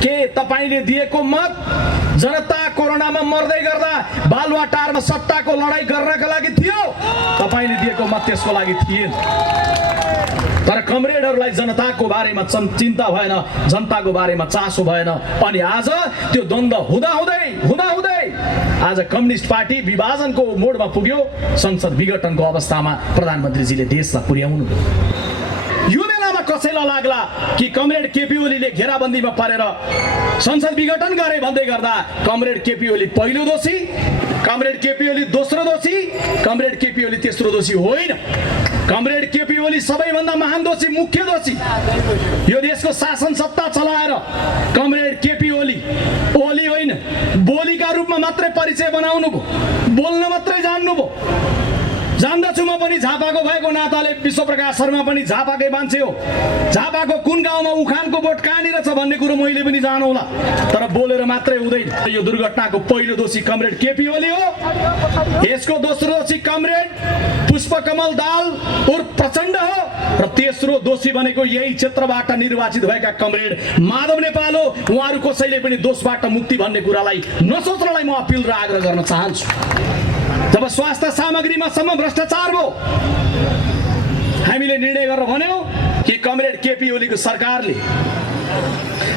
के तपाईले दिएको मत जनता कोरोनामा मर्दै गर्दा बालुवाटारमा सत्ताको लडाई गर्नका लागि थियो? तपाईले दिएको मत त्यसको लागि थिएन। तर कमरेडहरूलाई जनताको बारेमा चिन्ता भएन, जनताको बारेमा चासो भएन। अनि आज त्यो द्वन्द्व हुँदै आज कम्युनिस्ट पार्टी विभाजनको मोडमा पुग्यो। संसद विघटनको अवस्थामा प्रधानमन्त्रीजीले देशलाई पुर्याउनु। यो बेलामा कसैलाई लाग्ला कि कमरेड केपी ओलीले घेराबन्दीमा परेर संसद विघटन गरे भन्दै गर्दा कमरेड केपी ओली पहिलो दोषी, कमरेड केपी ओली दोस्रो दोषी, कमरेड केपी ओली तेस्रो दोषी होइन। कमरेड केपी ओली सबैभन्दा महान दोषी, मुख्य दोषी। यो देशको शासन सत्ता चलाएर कमरेड केपी ओली होइन, बोलीका रूपमा मात्रै परिचय बनाउनु भयो, बोल्न मात्रै जान्नुभयो। जान्दछु म पनि झापाको भएको नाताले विश्वप्रकाश शर्मा पनि झापाकै मान्छे हो। झापाको कुन गाउँमा उखानको बोट कहाँनिर छ भन्ने कुरो मैले पनि जानौला, तर बोलेर मात्रै हुँदैन। यो दुर्घटनाको पहिलो दोषी कमरेड केपी ओली हो। यसको दोस्रो दोषी कमरेड पुष्पकमल दाहाल उर्फ प्रचण्ड हो र तेस्रो दोषी भनेको यही क्षेत्रबाट निर्वाचित भएका कमरेड माधव नेपाल हो। उहाँहरू कसैले पनि दोषबाट मुक्ति भन्ने कुरालाई नसोच्नलाई म अपिल र आग्रह गर्न चाहन्छु। जब स्वास्थ्य सामग्रीमा सम्म भ्रष्टाचार भयो, हामीले निर्णय गरेर भन्यौं कि कमरेड केपी ओलीको सरकारले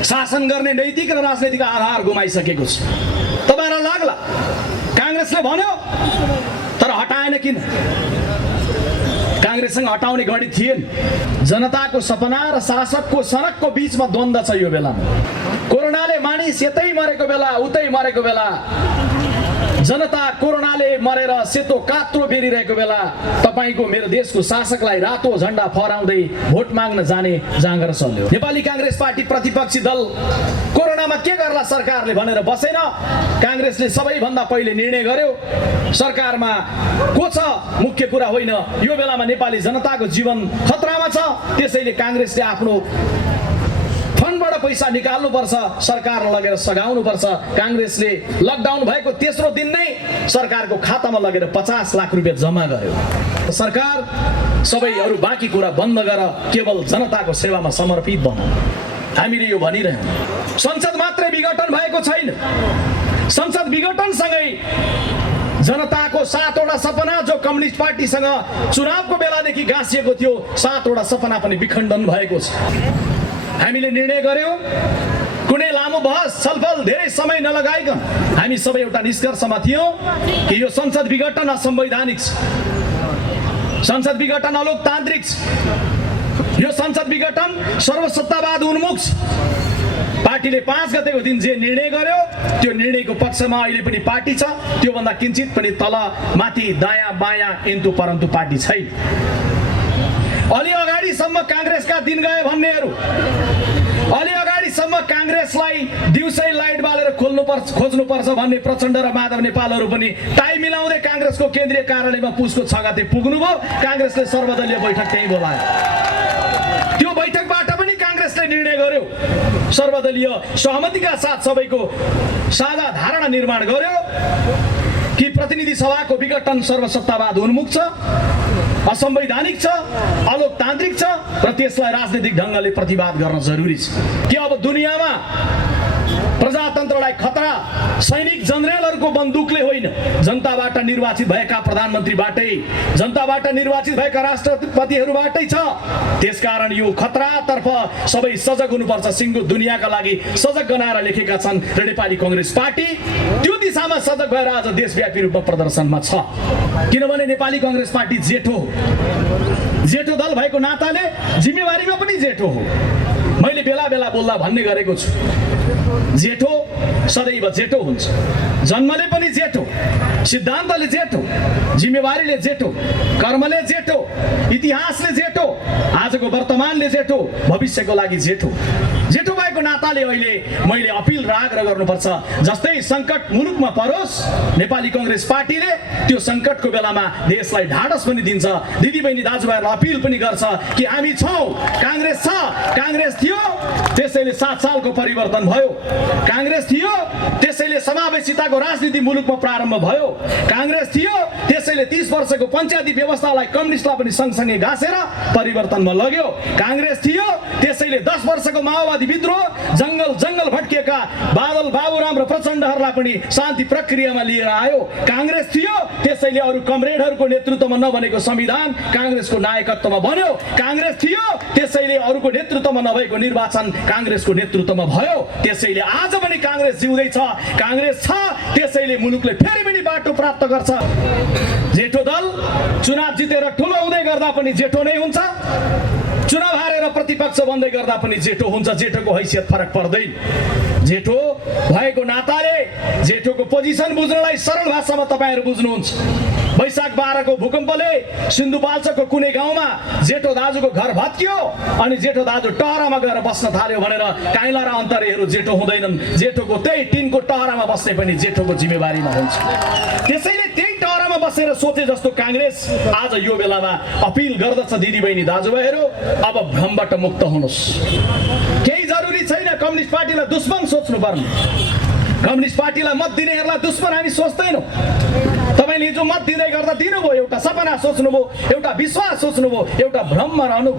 शासन गर्ने नैतिक र राजनैतिक आधार गुमाइसकेको छ। तपाईहरुलाई लाग्ला कांग्रेसले भन्यो तर हटाएन किन? कांग्रेससँग हटाउने गणित थिएन। जनताको सपना र शासकको सनकको बीचमा द्वन्द्व छ। यो बेलामा कोरोनाले मानिस यतै मरेको बेला उतै मरेको बेला, जनता कोरोनाले मरेर सेतो कात्रो बेरिरहेको बेला तपाईको मेरो देशको शासकलाई रातो झण्डा फहराउँदै भोट माग्न जाने जाँगर चल्यो। नेपाली कांग्रेस पार्टी प्रतिपक्षी दल कोरोनामा के गर्ला सरकारले भनेर बसेन। कांग्रेसले सबैभन्दा पहिले निर्णय गर्यो सरकारमा को छ मुख्य कुरा होइन। यो बेलामा नेपाली जनताको जीवन खतरामा छ, त्यसैले कांग्रेसले आफ्नो फन्डबाट पैसा निकाल्नुपर्छ, सरकारलाई लगेर सघाउनुपर्छ। कांग्रेसले लकडाउन भएको तेस्रो दिन नै सरकारको खातामा लगेर 50 लाख रुपियाँ जम्मा गर्यो। सरकार सबै अरु बाँकी कुरा बन्द गर, केवल जनताको सेवामा समर्पित बन्नु। हामीले यो भनिरह्यौं। संसद मात्रै विघटन भएको छैन। संसद विघटनसँगै जनताको 7 वटा सपना जो कम्युनिस्ट पार्टीसँग चुनावको बेलादेखि गाँसिएको थियो, 7 वटा सपना पनि विखण्डन भएको छ। हामीले निर्णय गर्यौं कुनै लामो बहस छलफल धेरै समय नलगाइकन हामी सबै एउटा निष्कर्षमा थियौं कि यो संसद विघटन असंवैधानिक छ, संसद विघटन अलोकतान्त्रिक छ, यो संसद विघटन सर्वसत्तावाद उन्मुख छ। पार्टीले 5 गतेको दिन जे निर्णय गर्यो त्यो निर्णयको पक्षमा अहिले पनि पार्टी छ। त्यो भन्दा किंचित पनि तल माथि दायाँ बायाँ इन्तु परन्तु पार्टी छैन। अलि अगाडिसम्म कांग्रेसका दिन गए भन्नेहरू, अलि अगाडिसम्म कांग्रेसलाई दिउँसै लाइट बालेर खोज्नुपर्छ भन्ने प्रचण्ड र माधव नेपालहरू पनि टाइम मिलाउँदै कांग्रेसको केन्द्रीय कार्यालयमा पुसको 6 गते पुग्नुभयो। कांग्रेसले सर्वदलीय बैठक त्यही बोलायो। त्यो बैठकबाट पनि कांग्रेसले निर्णय गर्यो, सर्वदलीय सहमतिका साथ सबैको साझा धारणा निर्माण गर्यो कि प्रतिनिधि सभाको विघटन सर्वसत्तावाद उन्मुख छ, असंवैधानिक छ, अलोकतान्त्रिक छ र त्यसलाई राजनीतिक ढंगले प्रतिवाद गर्न जरुरी छ। कि अब दुनियाँमा प्रजातन्त्रलाई खतरा सैनिक जनरलहरूको बन्दुकले होइन, जनताबाट निर्वाचित भएका प्रधानमन्त्रीबाटै, जनताबाट निर्वाचित भएका राष्ट्रपतिहरूबाटै छ। त्यसकारण यो खतरातर्फ सबै सजग हुनुपर्छ। सिंगो दुनियाँका लागि सजग बनाएर लेखेका छन् र नेपाली कांग्रेस पार्टी त्यो दिशामा सजग भएर आज देशव्यापी रूपमा प्रदर्शनमा छ। किनभने नेपाली कांग्रेस पार्टी जेठो दल भएको नाताले जिम्मेवारीमा पनि जेठो हो। मैले बेला बेला बोल्दा भन्ने गरेको छु, जेठो सदैव जेठो हुन्छ। जन्मले पनि जेठो, सिद्धान्तले जेठो, जिम्मेवारीले जेठो, कर्मले जेठो, इतिहासले जेठो, आजको वर्तमानले जेठो, भविष्यको लागि जेठो। जेठो भएको नाताले अहिले मैले अपिल र आग्रह गर्नुपर्छ। जस्तै संकट मुलुकमा परोस्, नेपाली कांग्रेस पार्टीले त्यो संकटको बेलामा देशलाई ढाडस पनि दिन्छ। दिदीबहिनी दाजुभाइहरूलाई अपिल पनि गर्छ कि हामी छौं, कांग्रेस छ, कांग्रेस थियो त्यसैले 7 सालको परिवर्तन भयो, कांग्रेस थियो त्यसैले समावेशिताको राजनीति मुलुकमा प्रारम्भ भयो, कांग्रेस थियो त्यसैले 30 वर्षको पञ्चायती व्यवस्थालाई कम्युनिस्टलाई पनि सँगसँगै घाँसेर परिवर्तनमा लग्यो, कांग्रेस थियो त्यसैले 10 वर्षको माओवादी विद्रोह जंगल भट्किएका र प्रचण्डहरूलाई पनि शान्ति प्रक्रियामा लिएर आयो। कांग्रेस थियो, त्यसैले अरू कमरेडहरूको नेतृत्वमा नबनेको संविधान कांग्रेसको नायकत्वमा बन्यो। कांग्रेस थियो, त्यसैले अरूको नेतृत्वमा नभएको निर्वाचन कांग्रेसको नेतृत्वमा भयो। त्यसैले आज पनि कांग्रेस जिउँदैछ, कांग्रेस छ, त्यसैले मुलुकले फेरि पनि बाटो प्राप्त गर्छ। जेठो दल चुनाव जितेर ठुलो हुँदै गर्दा पनि जेठो नै हुन्छ, चुनाव हारेर प्रतिपक्ष बन्दै गर्दा पनि जेठो हुन्छ। जेठोको हैसियत फरक पर्दैन। जेठो भएको नाताले जेठोको पोजिसन बुझ्नलाई सरल भाषामा तपाईहरु बुझ्नुहुन्छ। वैशाख 12 को भूकम्पले सिन्धुपाल्चोकको कुनै गाउँमा जेठो दाजुको घर भत्कियो अनि जेठो दाजु टहरामा गएर बस्न थाल्यो भनेर काइला र अन्तरेहरू जेठो हुँदैनन्। जेठोको त्यही टिनको टहरामा बस्ने पनि जेठोको जिम्मेवारीमा हुन्छ। त्यसैले त्यही टहरामा बसेर सोचे जस्तो कांग्रेस आज यो बेलामा अपिल गर्दछ दिदीबहिनी दाजुभाइहरू, अब भ्रमबाट मुक्त हुनुहोस्। केही जरुरी छैन कम्युनिस्ट पार्टीलाई दुश्मन सोच्नु पर्ने। कम्युनिस्ट पार्टीलाई मत दिनेहरूलाई दुश्मन हामी सोच्दैनौँ। तपाईले हिजो मत दिँदै गर्दा दिनुभयो, एउटा सपना सोच्नुभयो, एउटा विश्वास सोच्नुभयो, एउटा भ्रममा रहनु।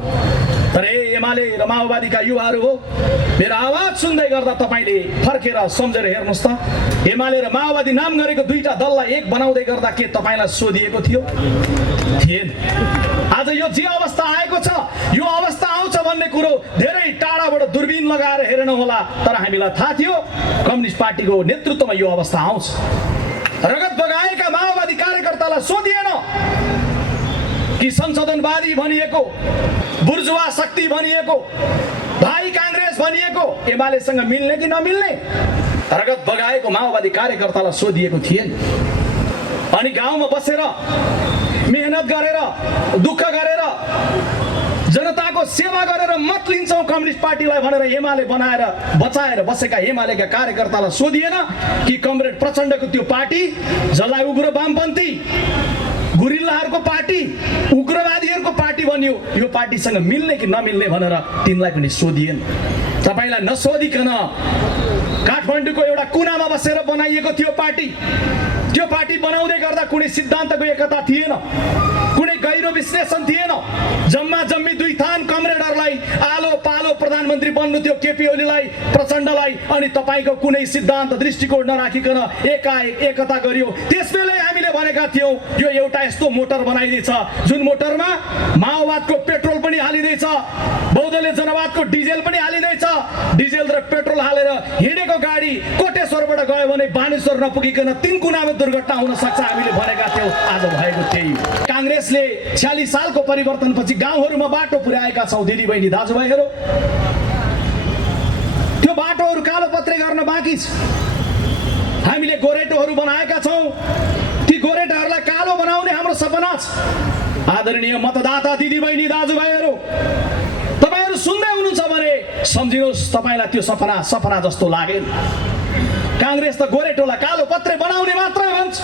तर एमाले र माओवादीका युवाहरू हो, मेरो आवाज सुन्दै गर्दा तपाईले फर्केर सम्झेर हेर्नुहोस् त। एमाले र माओवादी नाम गरेको दुईटा दललाई एक बनाउँदै गर्दा के तपाईलाई सोधिएको थियो? थिएन। आज यो जे अवस्था आएको छ, यो अवस्था आउँछ भन्ने कुरो धेरै टाढाबाट दूरबीन लगाएर हेरेन होला, तर हामीलाई थाहा थियो कम्युनिस्ट पार्टीको नेतृत्वमा यो अवस्था आउँछ। रगत बगाएका माओवादी कार्यकर्तालाई सोधिएन कि संशोधनवादी भनिएको, बुर्जुवा शक्ति भनिएको, भाइ कांग्रेस भनिएको एमालेसँग मिल्ने कि नमिल्ने? रगत बगाएको माओवादी कार्यकर्तालाई सोधिएको थिएन। अनि गाउँमा बसेर मेहनत गरेर दुःख गरेर जनताको सेवा गरेर मत लिन्छौं कम्युनिस्ट पार्टीलाई भनेर एमाले बनाएर बचाएर बसेका एमालेका कार्यकर्तालाई सोधिएन कि कमरेड प्रचण्डको त्यो पार्टी जसलाई उग्र वामपन्थी गुरिल्लाहरूको पार्टी, उग्रवादीहरूको पार्टी बन्यो, यो पार्टीसँग मिल्ने कि नमिल्ने भनेर तिनलाई पनि सोधिएन। तपाईलाई नसोधिकन काठमाडौँको एउटा कुनामा बसेर बनाइएको थियो पार्टी। त्यो पार्टी बनाउँदै गर्दा कुनै सिद्धान्तको एकता थिएन, कुनै गहिरो विश्लेषण थिएन। जम्मा जम्मी दुई थान कमरेडहरूलाई आलो पालो प्रधानमन्त्री बन्नु थियो, केपी ओलीलाई, प्रचण्डलाई, अनि तपाईको कुनै सिद्धान्त दृष्टिकोण नराखिकन एकाएक एकता गरियो। त्यसबेलै हामीले भनेका थियौं यो एउटा यस्तो मोटर बनाइदिएछ जुन मोटरमा माओवादको पेट्रोल पनि हालिदिएछ, बौद्धले जनवादको डिजेल पनि हालिदिएछ। डिजेल र पेट्रोल हालेर हिँडेको गाडी कोटेश्वरबाट गयो भने बानेश्वर नपुगिकन तीन कुनामा दुर्घटना हुन सक्छ हामीले भनेका थियौं। आज भएको त्यही। कांग्रेसले 46 सालको परिवर्तनपछि गाउँहरूमा बाटो पुर्याएका छौं दिदीबहिनी दाजुभाइहरू। त्यो बाटोहरू कालोपत्रे गर्न बाँकी छ। हामीले गोरेटोहरू बनाएका छौं, ती गोरेटोहरूलाई कालो बनाउने हाम्रो सपना छ। आदरणीय मतदाता दिदीबहिनी दाजुभाइहरू, तपाईहरु सुन्दै हुनुहुन्छ भने सम्झिनुहोस् तपाईलाई त्यो सपना जस्तो लागेन। कांग्रेस त गोरेटोलाई कालो पत्रे बनाउने मात्रै भन्छ।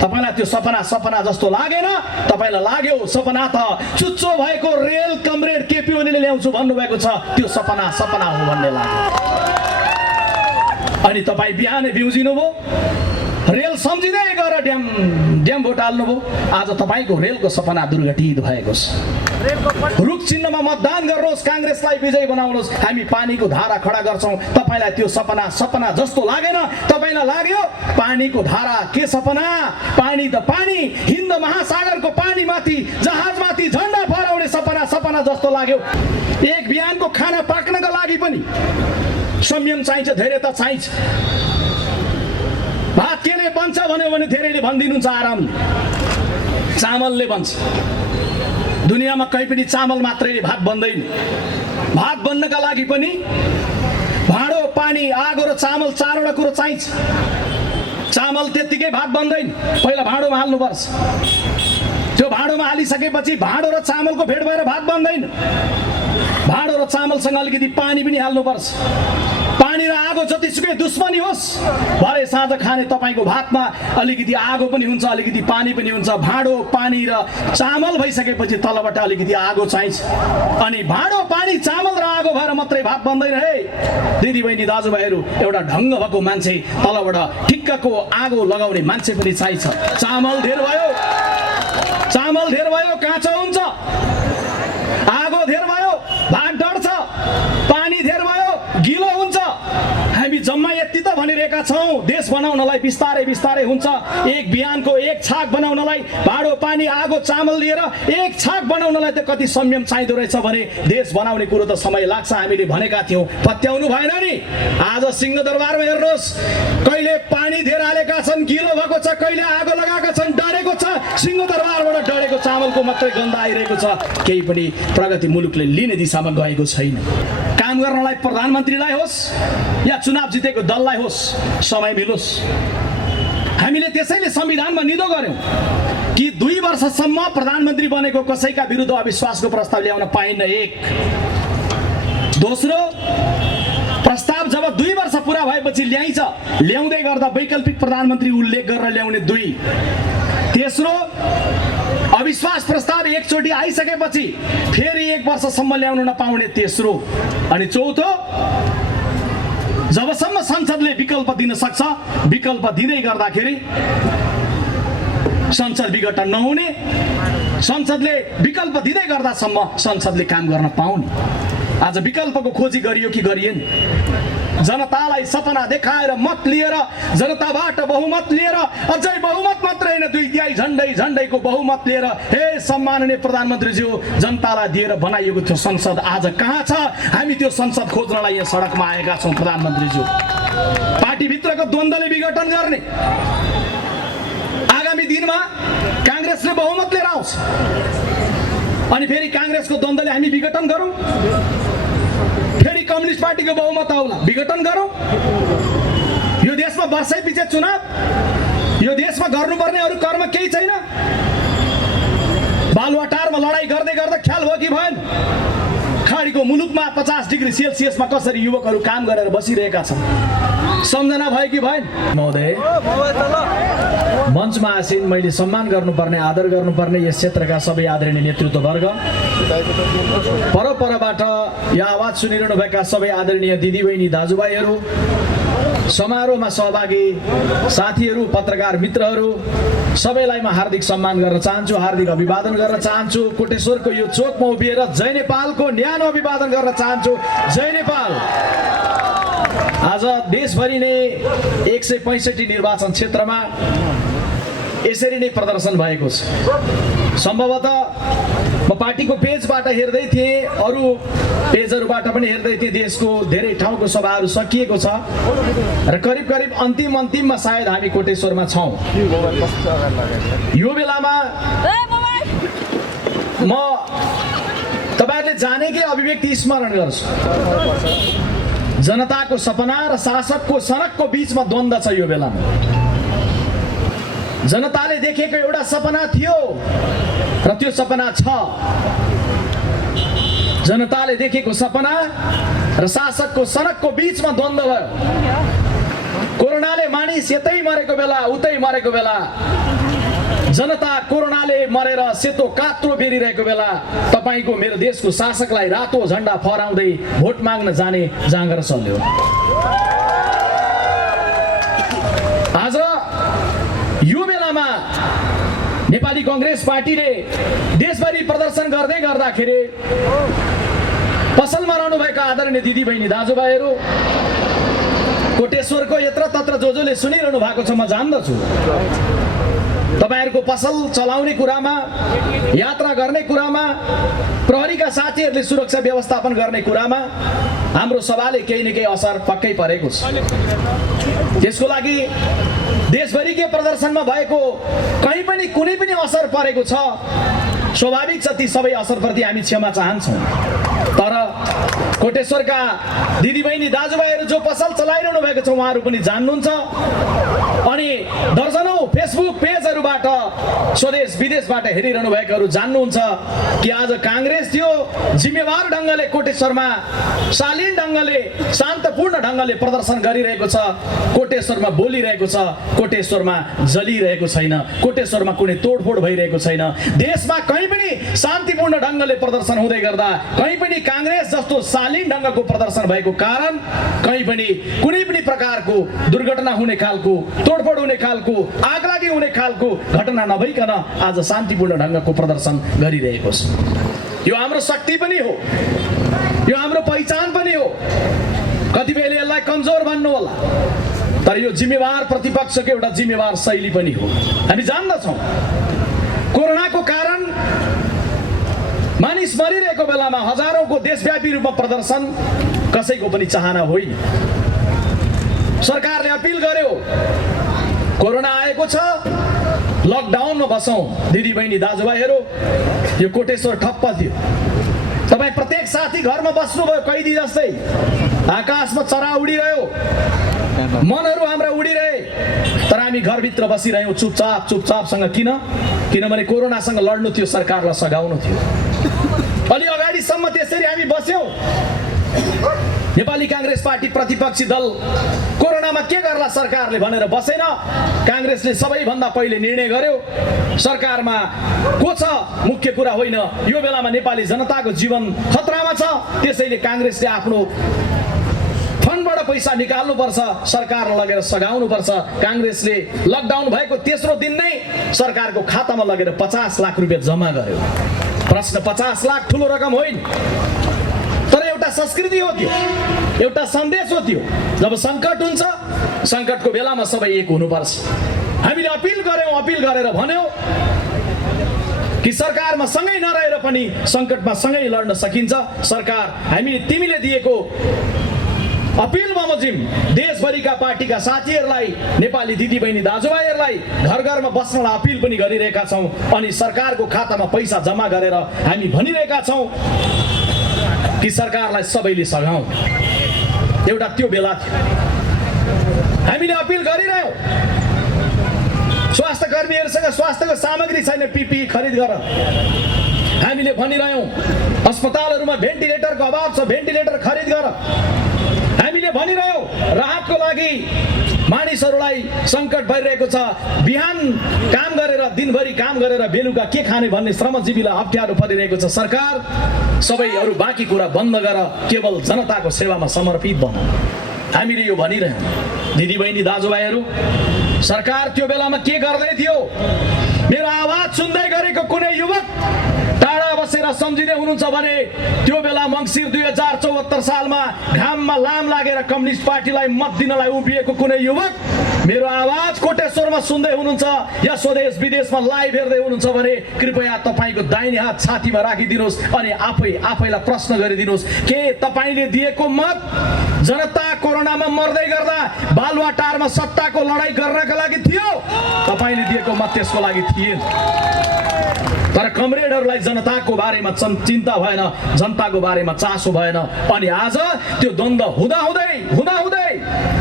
तपाईलाई त्यो सपना जस्तो लागेन। तपाईलाई लाग्यो सपना त चुच्चो भएको रेल कमरेड केपी ओलीले ल्याउँछु भन्नुभएको छ, त्यो सपना हो भन्ने लाग्यो। अनि तपाई बिहानै बिउजिनु भो, रेल सम्झिँदै गएर ड्याम भोट हाल्नुभयो। आज तपाईको रेलको सपना दुर्घटित भएको छ। रुख चिन्हमा मतदान गर्नुहोस्, कांग्रेसलाई विजयी बनाउनुहोस्। हामी पानीको धारा खडा गर्छौं। तपाईलाई त्यो सपना जस्तो लागेन। तपाईलाई लाग्यो पानीको धारा के सपना? पानी त पानी, हिन्द महासागरको पानी माथि जहाज माथि झण्डा फहराउने सपना जस्तो लाग्यो। एक बिहानको खाना पाक्नका लागि पनि संयम चाहिन्छ, धैर्यता चाहिन्छ। भात केले बन्छ भन्यो भने धेरैले भनिदिनुहुन्छ आरामले, चामलले बन्छ। दुनियाँमा कहीँ पनि चामल मात्रै भात बन्दैन। भात बन्नका लागि पनि भाँडो, पानी, आगो र चामल चारवटा कुरो चाहिन्छ। चामल त्यत्तिकै भात बन्दैन, पहिला भाँडोमा हाल्नुपर्छ। त्यो भाँडोमा हालिसकेपछि भाँडो र चामलको भेट भएर भात बन्दैन। भाँडो र चामलसँग अलिकति पानी पनि हाल्नुपर्छ। पानी र आगो जतिसुकै दुश्मनी होस्, भरे साँझ खाने तपाईको भातमा अलिकति आगो पनि हुन्छ, अलिकति पानी पनि हुन्छ। भाँडो, पानी र चामल भइसकेपछि तलबाट अलिकति आगो चाहिन्छ। अनि भाँडो, पानी, चामल र आगो भएर मात्रै भात बन्दैन है दिदीबहिनी दाजुभाइहरू। एउटा ढङ्ग भएको मान्छे, तलबाट ठिक्कको आगो लगाउने मान्छे पनि चाहिन्छ। चामल धेर भयो काँचो हुन्छ, आगो धेर भयो भात डढ्छ, पानी धेर भयो गिलो हुन्छ। हामी जम्मा यति त भनिरहेका छौँ, देश बनाउनलाई बिस्तारै बिस्तारै हुन्छ। एक बिहानको एक छाक बनाउनलाई, भाडो पानी आगो चामल लिएर एक छाक बनाउनलाई त कति संयम चाहिँदो रहेछ भने देश बनाउने कुरो त समय लाग्छ। हामीले भनेका थियौँ, पत्याउनु भएन नि। आज सिंहदरबारमा हेर्नुहोस्, कहिले पानी धेर हालेका छन्, गिलो भएको छ, कहिले आगो लगाएका छन्, डढेको छ। सिंहदरबारबाट डढेको चामलको मात्रै गन्ध आइरहेको छ। केही पनि प्रगति मुलुकले लिने दिशामा गएको छैन। काम गर्नलाई प्रधानमन्त्रीलाई होस् या चुनाव जितेको दललाई होस्, समय मिलोस्। हामीले त्यसैले संविधानमा निदो गर्यौं कि 2 वर्षसम्म प्रधानमन्त्री बनेको कसैका विरुद्ध अविश्वासको प्रस्ताव ल्याउन पाइन्न। एक, दोस्रो, प्रस्ताव जब 2 वर्ष पूरा भएपछि ल्याउँदै गर्दा वैकल्पिक प्रधानमन्त्री उल्लेख गरेर ल्याउने। 2, तेस्रो, अविश्वास प्रस्ताव एकचोटि आइसकेपछि फेरि 1 वर्षसम्म ल्याउन नपाउने। तेस्रो अनि चौथो, जबसम्म संसदले विकल्प दिन सक्छ, विकल्प दिँदै गर्दाखेरि संसद विघटन नहुने, संसदले विकल्प दिँदै गर्दासम्म संसदले काम गर्न पाउने। आज विकल्पको खोजी गरियो कि गरिएन? जनतालाई सपना देखाएर मत लिएर, जनताबाट बहुमत लिएर, अझै बहुमत मात्र होइन, 2/3 झन्डैको बहुमत लिएर, हे सम्माननीय प्रधानमन्त्रीज्यू, जनतालाई दिएर बनाइएको थियो संसद आज कहाँ छ? हामी त्यो संसद खोज्नलाई यहाँ सडकमा आएका छौँ। प्रधानमन्त्रीज्यू, पार्टीभित्रको द्वन्द्वले विघटन गर्ने। आगामी दिनमा काङ्ग्रेसले बहुमत लिएर आउँछ अनि फेरि काङ्ग्रेसको द्वन्द्वले हामी विघटन गरौँ, फेरि कम्युनिस्ट पार्टीको बहुमत आउला, विघटन गरौँ। यो देशमा वर्षै पछि चुनाव, यो देशमा गर्नुपर्ने अरू कर्म केही छैन। बालुवाटारमा लडाई गर्दै गर्दा ख्याल भयो कि भएन? खाडीको मुलुकमा 50 डिग्री सेल्सियसमा कसरी युवकहरू काम गरेर बसिरहेका छन्, सम्झना भयो कि भएन? महोदय, मञ्चमा आसीन मैले सम्मान गर्नुपर्ने, आदर गर्नुपर्ने यस क्षेत्रका सबै आदरणीय नेतृत्ववर्ग, परपरबाट यो आवाज सुनिरहनु भएका सबै आदरणीय दिदीबहिनी दाजुभाइहरू, समारोहमा सहभागी साथीहरू, पत्रकार मित्रहरू, सबैलाई म हार्दिक सम्मान गर्न चाहन्छु, हार्दिक अभिवादन गर्न चाहन्छु। कोटेश्वरको यो चोकमा उभिएर जय नेपालको न्यानो अभिवादन गर्न चाहन्छु। जय नेपाल। आज देशभरि नै 165 निर्वाचन क्षेत्रमा यसरी नै प्रदर्शन भएको छ। सम्भवतः म पार्टीको पेजबाट हेर्दै थिएँ, अरू पेजहरूबाट पनि हेर्दै थिएँ, देशको धेरै ठाउँको सभाहरू सकिएको छ र करिब करिब अन्तिममा सायद हामी कोटेश्वरमा छौँ। यो बेलामा म तपाईँहरूले जानेकै अभिव्यक्ति स्मरण गर्छु। जनताको सपना र शासकको सनकको बीचमा द्वन्द्व छ। यो बेलामा जनताले देखेको एउटा सपना थियो र त्यो सपना छ। जनताले देखेको सपना र शासकको सनकको बीचमा द्वन्द्व भयो। कोरोनाले मानिस यतै मरेको बेला, उतै मरेको बेला, जनता कोरोनाले मरेर सेतो कात्रो बेरिरहेको बेला तपाईँको मेरो देशको शासकलाई रातो झण्डा फहराउँदै भोट माग्न जाने जाँगर चल्यो। आज यो बेलामा नेपाली कांग्रेस पार्टीले देशभरि प्रदर्शन गर्दै गर्दाखेरि पसलमा रहनुभएका आदरणीय दिदीबहिनी दाजुभाइहरू, कोटेश्वरको यत्र तत्र जसले सुनिरहनु भएको छ म जान्दछु, तपाईहरुको पसल चलाउने कुरामा, यात्रा गर्ने कुरामा, प्रहरीका साथीहरूले सुरक्षा व्यवस्थापन गर्ने कुरामा हाम्रो सभाले केही न केही असर पक्कै परेको छ। त्यसको लागि देशभरिकै प्रदर्शनमा भएको कहीँ पनि कुनै पनि असर परेको छ, स्वाभाविक छ। ती सबै असरप्रति हामी क्षमा चाहन्छौँ। तर कोटेश्वरका दिदीबहिनी दाजुभाइहरू जो पसल चलाइरहनु भएको छ उहाँहरू पनि जान्नुहुन्छ अनि दर्जनौं फेसबुक पेजहरूबाट स्वदेश विदेशबाट हेरिरहनु भएकाहरू जान्नुहुन्छ कि आज कांग्रेस थियो जिम्मेवार ढंगले कोटेश्वरमा शालीन ढंगले शान्तपूर्ण ढंगले प्रदर्शन गरिरहेको छ, कोटेश्वरमा बोलिरहेको छ, कोटेश्वरमा जलिरहेको छैन, कोटेश्वरमा कुनै तोडफोड भइरहेको छैन। देशमा कहीँ पनि शान्तिपूर्ण ढंगले प्रदर्शन हुँदै गर्दा कहीँ पनि कांग्रेस जस्तो शालीन ढंगको प्रदर्शन भएको कारण कहीँ पनि कुनै पनि प्रकारको दुर्घटना हुने खालको, तोडफोड हुने खालको, आगलागी हुने खालको घटना नभइकन आज शान्तिपूर्ण ढंगको प्रदर्शन गरिरहेको छ। यो हाम्रो शक्ति पनि हो, यो हाम्रो पहिचान पनि हो। कतिपयले यसलाई कमजोर भन्नु होला, तर यो जिम्मेवार प्रतिपक्षको एउटा जिम्मेवार शैली पनि हो। हामी जान्दछौँ कोरोनाको कारण मानिस मरिरहेको बेलामा हजारौंको देशव्यापी रूपमा प्रदर्शन कसैको पनि चाहना होइन। सरकारले अपिल गर्यो, कोरोना आएको छ, लकडाउनमा बसौँ। दिदी बहिनी दाजुभाइहरू, यो कोटेश्वर ठप्प थियो। तपाईँ प्रत्येक साथी घरमा बस्नुभयो कैदी जस्तै। आकाशमा चरा उडिरह्यो, मनहरू हाम्रा उडिरहे, तर हामी घरभित्र बसिरह्यौँ चुपचापसँग। किनभने कोरोनासँग लड्नु थियो, सरकारलाई सघाउनु थियो। अलि अगाडिसम्म त्यसरी हामी बस्यौँ। नेपाली कांग्रेस पार्टी प्रतिपक्षी दल कोरोनामा के गर्ला सरकारले भनेर बसेन। कांग्रेसले सबैभन्दा पहिले निर्णय गर्यो, सरकारमा को छ मुख्य कुरा होइन, यो बेलामा नेपाली जनताको जीवन खतरामा छ, त्यसैले कांग्रेसले आफ्नो फन्डबाट पैसा निकाल्नुपर्छ, सरकारलाई लगेर सघाउनुपर्छ। कांग्रेसले लकडाउन भएको तेस्रो दिन नै सरकारको खातामा लगेर 50 लाख रुपियाँ जम्मा गर्यो। प्रश्न 50 लाख ठुलो रकम होइन, तर एउटा संस्कृति हो त्यो, एउटा सन्देश हो त्यो। जब संकट हुन्छ, संकटको बेलामा सबै एक हुनुपर्छ। हामीले अपिल गर्यौं, अपिल गरेर भन्यौं कि सरकारमा सँगै नरहेर पनि संकटमा सँगै लड्न सकिन्छ। सरकार हामीले तिमीले दिएको अपिल बमोजिम देशभरिका पार्टीका साथीहरूलाई, नेपाली दिदीबहिनी दाजुभाइहरूलाई घर घरमा बस्नलाई अपिल पनि गरिरहेका छौं अनि सरकारको खातामा पैसा जम्मा गरेर हामी भनिरहेका छौं कि सरकारलाई सबैले सघाउँ। एउटा त्यो बेला थियो। हामीले अपिल गरिरह्यौं, स्वास्थ्य कर्मीहरूसँग स्वास्थ्यको सामग्री छैन, पीपीई खरिद गर। हामीले भनिरह्यौं अस्पतालहरूमा भेन्टिलेटरको अभाव छ, भेन्टिलेटर खरिद गर। हामीले भनिरह्यौं राहतको लागि मानिसहरूलाई संकट भइरहेको छ, बिहान काम गरेर दिनभरि काम गरेर बेलुका के खाने भन्ने श्रमजीवीलाई अप्ठ्यारो परिरहेको छ। सरकार सबै अरू बाँकी कुरा बन्द गर, केवल जनताको सेवामा समर्पित बन। हामीले यो भनिरह्यौं। दिदीबहिनी दाजुभाइहरू, सरकार त्यो बेलामा के गर्दै थियो? मेरो आवाज सुन्दै गरेको कुनै युवक टाढा बसेर सम्झिँदै हुनुहुन्छ भने त्यो बेला मङ्सिर 2074 सालमा घाममा लाम लागेर कम्युनिस्ट पार्टीलाई मत दिनलाई उभिएको कुनै युवक मेरो आवाज कोटेश्वरमा सुन्दै हुनुहुन्छ या स्वदेश विदेशमा लाइभ हेर्दै हुनुहुन्छ भने कृपया तपाईको दाहिने हात छातीमा राखिदिनुहोस् अनि आफैलाई प्रश्न गरिदिनुहोस्, के तपाईले दिएको मत जनता कोरोनामा मर्दै गर्दा बालुवाटारमा सत्ताको लडाईँ गर्नका लागि थियो? तपाईले दिएको मत त्यसको लागि थिएन। तर कमरेडहरूलाई जनताको बारेमा चिन्ता भएन, जनताको बारेमा चासो भएन अनि आज त्यो द्वन्द्व हुँदै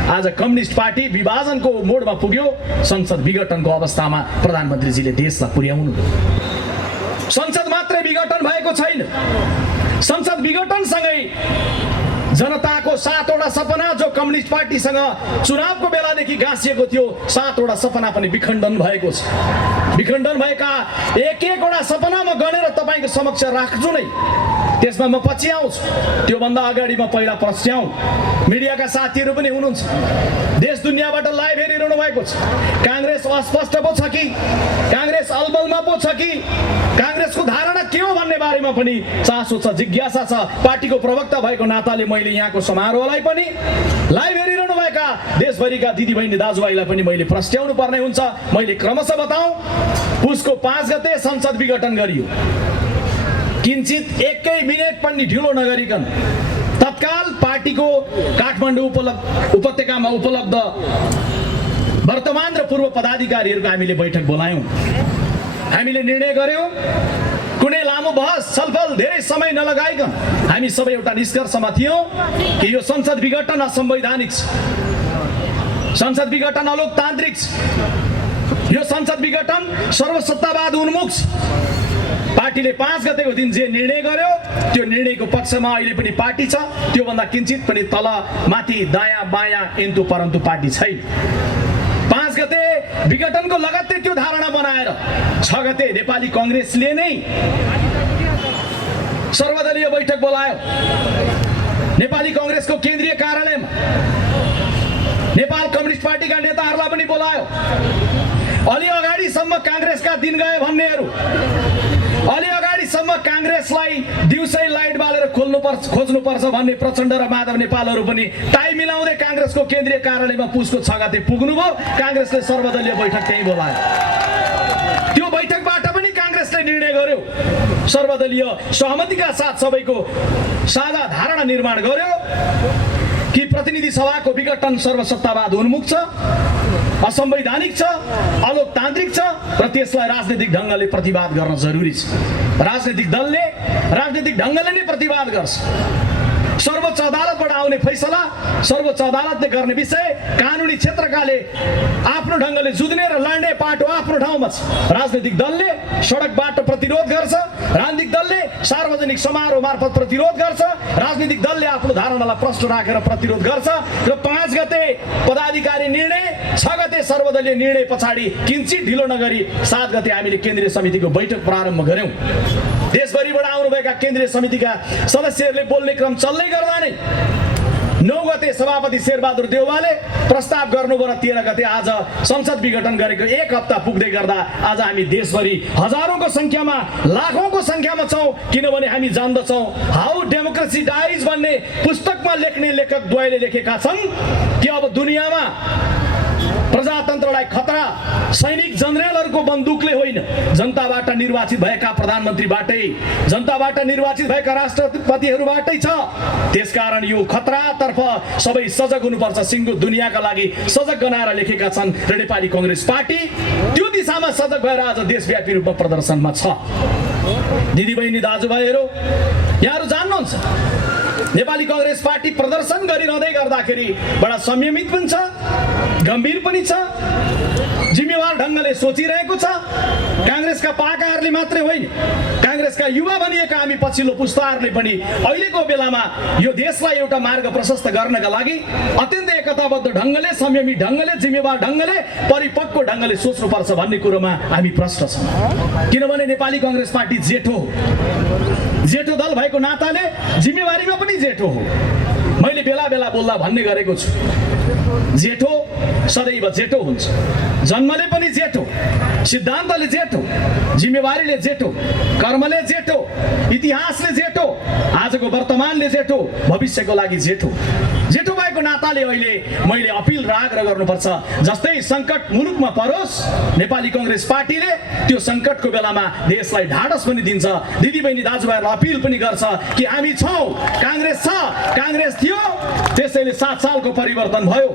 आज कम्युनिस्ट पार्टी विभाजनको मोडमा पुग्यो। संसद विघटनको अवस्थामा प्रधानमन्त्रीजीले देशलाई पुर्याउनु। संसद मात्रै विघटन भएको छैन, संसद विघटनसँगै जनताको 7 वटा सपना जो कम्युनिस्ट पार्टीसँग चुनावको बेलादेखि गाँसिएको थियो, 7 वटा सपना पनि विखण्डन भएको छ। विखण्डन भएका एक वटा सपना म गनेर तपाईको समक्ष राख्छु नै, त्यसमा म पछि आउँछु। त्योभन्दा अगाडि म पहिला पस्याउँ। मिडियाका साथीहरू पनि हुनुहुन्छ, देश दुनियाँबाट लाइभ हेरिरहनु भएको छ। कांग्रेस अस्पष्ट पो छ कि, कांग्रेस अलबलमा पो छ कि, कांग्रेसको धारणा के हो भन्ने बारेमा पनि चासो छ, जिज्ञासा छ। पार्टीको प्रवक्ता भएको नाताले मैले यहाँको समारोहलाई पनि लाइभ हेरिरहनु भएका देशभरिका दिदीबहिनी दाजुभाइलाई पनि मैले प्रश्नाउनु पर्ने हुन्छ। मैले क्रमशः बताऊँ, पुसको 5 गते संसद विघटन गरियो। किञ्चित 1 मिनेट पनि ढिलो नगरिकन तत्काल पार्टीको काठमाडौँ उपत्यकामा उपलब्ध वर्तमान र पूर्व पदाधिकारीहरूको हामीले बैठक बोलायौँ। हामीले निर्णय गर्यौँ, कुनै लामो बहस छलफल धेरै समय नलगाइकन हामी सबै एउटा निष्कर्षमा थियौँ कि यो संसद विघटन असंवैधानिक छ, संसद विघटन अलोकतान्त्रिक छ, यो संसद विघटन सर्वसत्तावाद उन्मुख छ। पार्टीले 5 गतेको दिन जे निर्णय गर्यो त्यो निर्णयको पक्षमा अहिले पनि पार्टी छ, त्योभन्दा किञ्चित पनि तल माथि दायाँ बायाँ इन्तु परन्तु पार्टी छैन। 5 गते विघटनको लगत्तै त्यो धारणा बनाएर 6 गते नेपाली कांग्रेसले नै सर्वदलीय बैठक बोलायो। नेपाली कांग्रेसको केन्द्रीय कार्यालयमा नेपाल कम्युनिस्ट पार्टीका नेताहरूलाई पनि बोलायो। अलि अगाडिसम्म कांग्रेसका दिन गए भन्नेहरू, अलि अगाडि जबसम्म काङ्ग्रेसलाई दिउँसै लाइट बालेर खोज्नुपर्छ भन्ने प्रचण्ड र माधव नेपालहरू पनि टाइम मिलाउँदै काङ्ग्रेसको केन्द्रीय कार्यालयमा पुसको 6 गते पुग्नुभयो। काङ्ग्रेसले सर्वदलीय बैठक त्यही बोलायो। त्यो बैठकबाट पनि काङ्ग्रेसले निर्णय गर्यो, सर्वदलीय सहमतिका साथ सबैको साझा धारणा निर्माण गर्यो कि प्रतिनिधि सभाको विघटन सर्वसत्तावाद उन्मुख छ, असंवैधानिक छ, अलोकतान्त्रिक छ र त्यसलाई राजनीतिक ढङ्गले प्रतिवाद गर्न जरुरी छ। राजनीतिक ढङ्गले नै प्रतिवाद गर्छ। सर्वोच्च अदालतबाट आउने फैसला, सर्वोच्च अदालतले गर्ने विषय कानुनी क्षेत्रकाले आफ्नो ढङ्गले जुझ्ने र लड्ने पाटो आफ्नो ठाउँमा छ। राजनीतिक दलले सडक बाटो प्रतिरोध गर्छ, राजनीतिक दलले सार्वजनिक समारोह मार्फत प्रतिरोध गर्छ, राजनीतिक दलले आफ्नो धारणालाई प्रश्न राखेर प्रतिरोध गर्छ र 5 गते पदाधिकारी निर्णय, 6 गते सर्वदलीय निर्णय पछाडि किन्चित ढिलो नगरी 7 गते हामीले केन्द्रीय समितिको बैठक प्रारम्भ गर्यौं। देशभरिबाट आउनुभएका केन्द्रीय समितिका सदस्यहरूले बोल्ने क्रम चल्दै गर्दा नै 9 गते सभापति शेरबहादुर देउवाले प्रस्ताव गर्नुभयो र 13 गते आज संसद विघटन गरेको 1 हप्ता पुग्दै गर्दा आज हामी देशभरि हजारौंको संख्यामा, लाखौंको संख्यामा छौं। किनभने हामी जान्दछौं हाउ डेमोक्रेसी डाइज भन्ने पुस्तकमा लेख्ने लेखक द्वयले लेखेका छन् कि अब दुनियाँमा प्रजातन्त्रलाई खतरा सैनिक जनरलहरूको बन्दुकले होइन, जनताबाट निर्वाचित भएका प्रधानमन्त्रीबाटै, जनताबाट निर्वाचित भएका राष्ट्रपतिहरूबाटै छ। त्यसकारण यो खतरातर्फ सबै सजग हुनुपर्छ, सिङ्गो दुनियाँका लागि सजग गनाएर लेखेका छन् र नेपाली कांग्रेस पार्टी त्यो दिशामा सजग भएर आज देशव्यापी रूपमा प्रदर्शनमा छ। दिदीबहिनी दाजुभाइहरू, यहाँहरू जान्नुहुन्छ नेपाली कांग्रेस पार्टी प्रदर्शन गरिरहँदै गर्दाखेरि बडा संयमित पनि छ, गम्भीर पनि छ, जिम्मेवार ढङ्गले सोचिरहेको छ। कांग्रेसका पाकाहरूले मात्रै होइन, कांग्रेसका युवा भनिएका हामी पछिल्लो पुस्ताहरूले पनि अहिलेको बेलामा यो देशलाई एउटा मार्ग प्रशस्त गर्नका लागि अत्यन्तै एकताबद्ध ढङ्गले, संयमित ढङ्गले, जिम्मेवार ढङ्गले, परिपक्व ढङ्गले सोच्नुपर्छ भन्ने कुरोमा हामी प्रष्ट छौँ। किनभने नेपाली कांग्रेस पार्टी जेठो दल भएको नाताले जिम्मेवारीमा पनि जेठो हो। मैले बेला बेला बोल्दा भन्ने गरेको छु, जेठो सदैव जेठो हुन्छ। जन्मले पनि जेठो, सिद्धान्तले जेठो, जिम्मेवारीले जेठो, कर्मले जेठो, इतिहासले जेठो, आजको वर्तमानले जेठो, भविष्यको लागि जेठो। जेठो भएको नाताले अहिले मैले अपिल र आग्रह गर्नुपर्छ, जस्तै संकट मुलुकमा परोस्, नेपाली कांग्रेस पार्टीले त्यो संकटको बेलामा देशलाई ढाडस पनि दिन्छ। दिदीबहिनी दाजुभाइहरूलाई अपिल पनि गर्छ कि हामी छौँ, कांग्रेस छ, कांग्रेस थियो त्यसैले 7 सालको परिवर्तन भयो,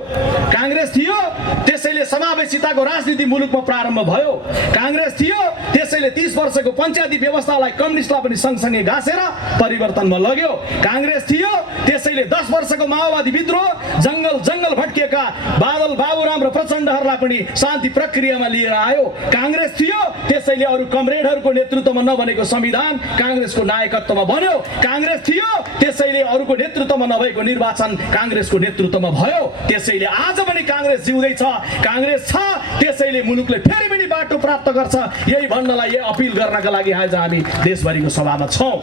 कांग्रेस थियो त्यसैले समावेशिताको राजनीति मुलुकमा प्रारम्भ भयो, कांग्रेस थियो त्यसैले 30 वर्षको पञ्चायती व्यवस्थालाई कम्युनिस्टलाई पनि सँगसँगै घाँसेर परिवर्तनमा लग्यो, कांग्रेस थियो त्यसैले 10 वर्षको माओवादी विद्रोह, जंगल भट्किएका बादल बाबुराम र प्रचण्डहरूलाई पनि शान्ति प्रक्रियामा लिएर आयो, कांग्रेस थियो त्यसैले अरू कमरेडहरूको नेतृत्वमा नबनेको संविधान कांग्रेसको नायकत्वमा बन्यो, कांग्रेस थियो त्यसैले अरूको नेतृत्वमा नभएको निर्वाचन कांग्रेसको नेतृत्वमा भयो। त्यसैले आज पनि कांग्रेस जिउँदै छ, कांग्रेस छ त्यसैले मुलुकले फेरि पनि बाटो प्राप्त गर्छ। यही भन्नलाई, यही अपिल गर्नका लागि आज हामी देशभरिको सभामा छौँ।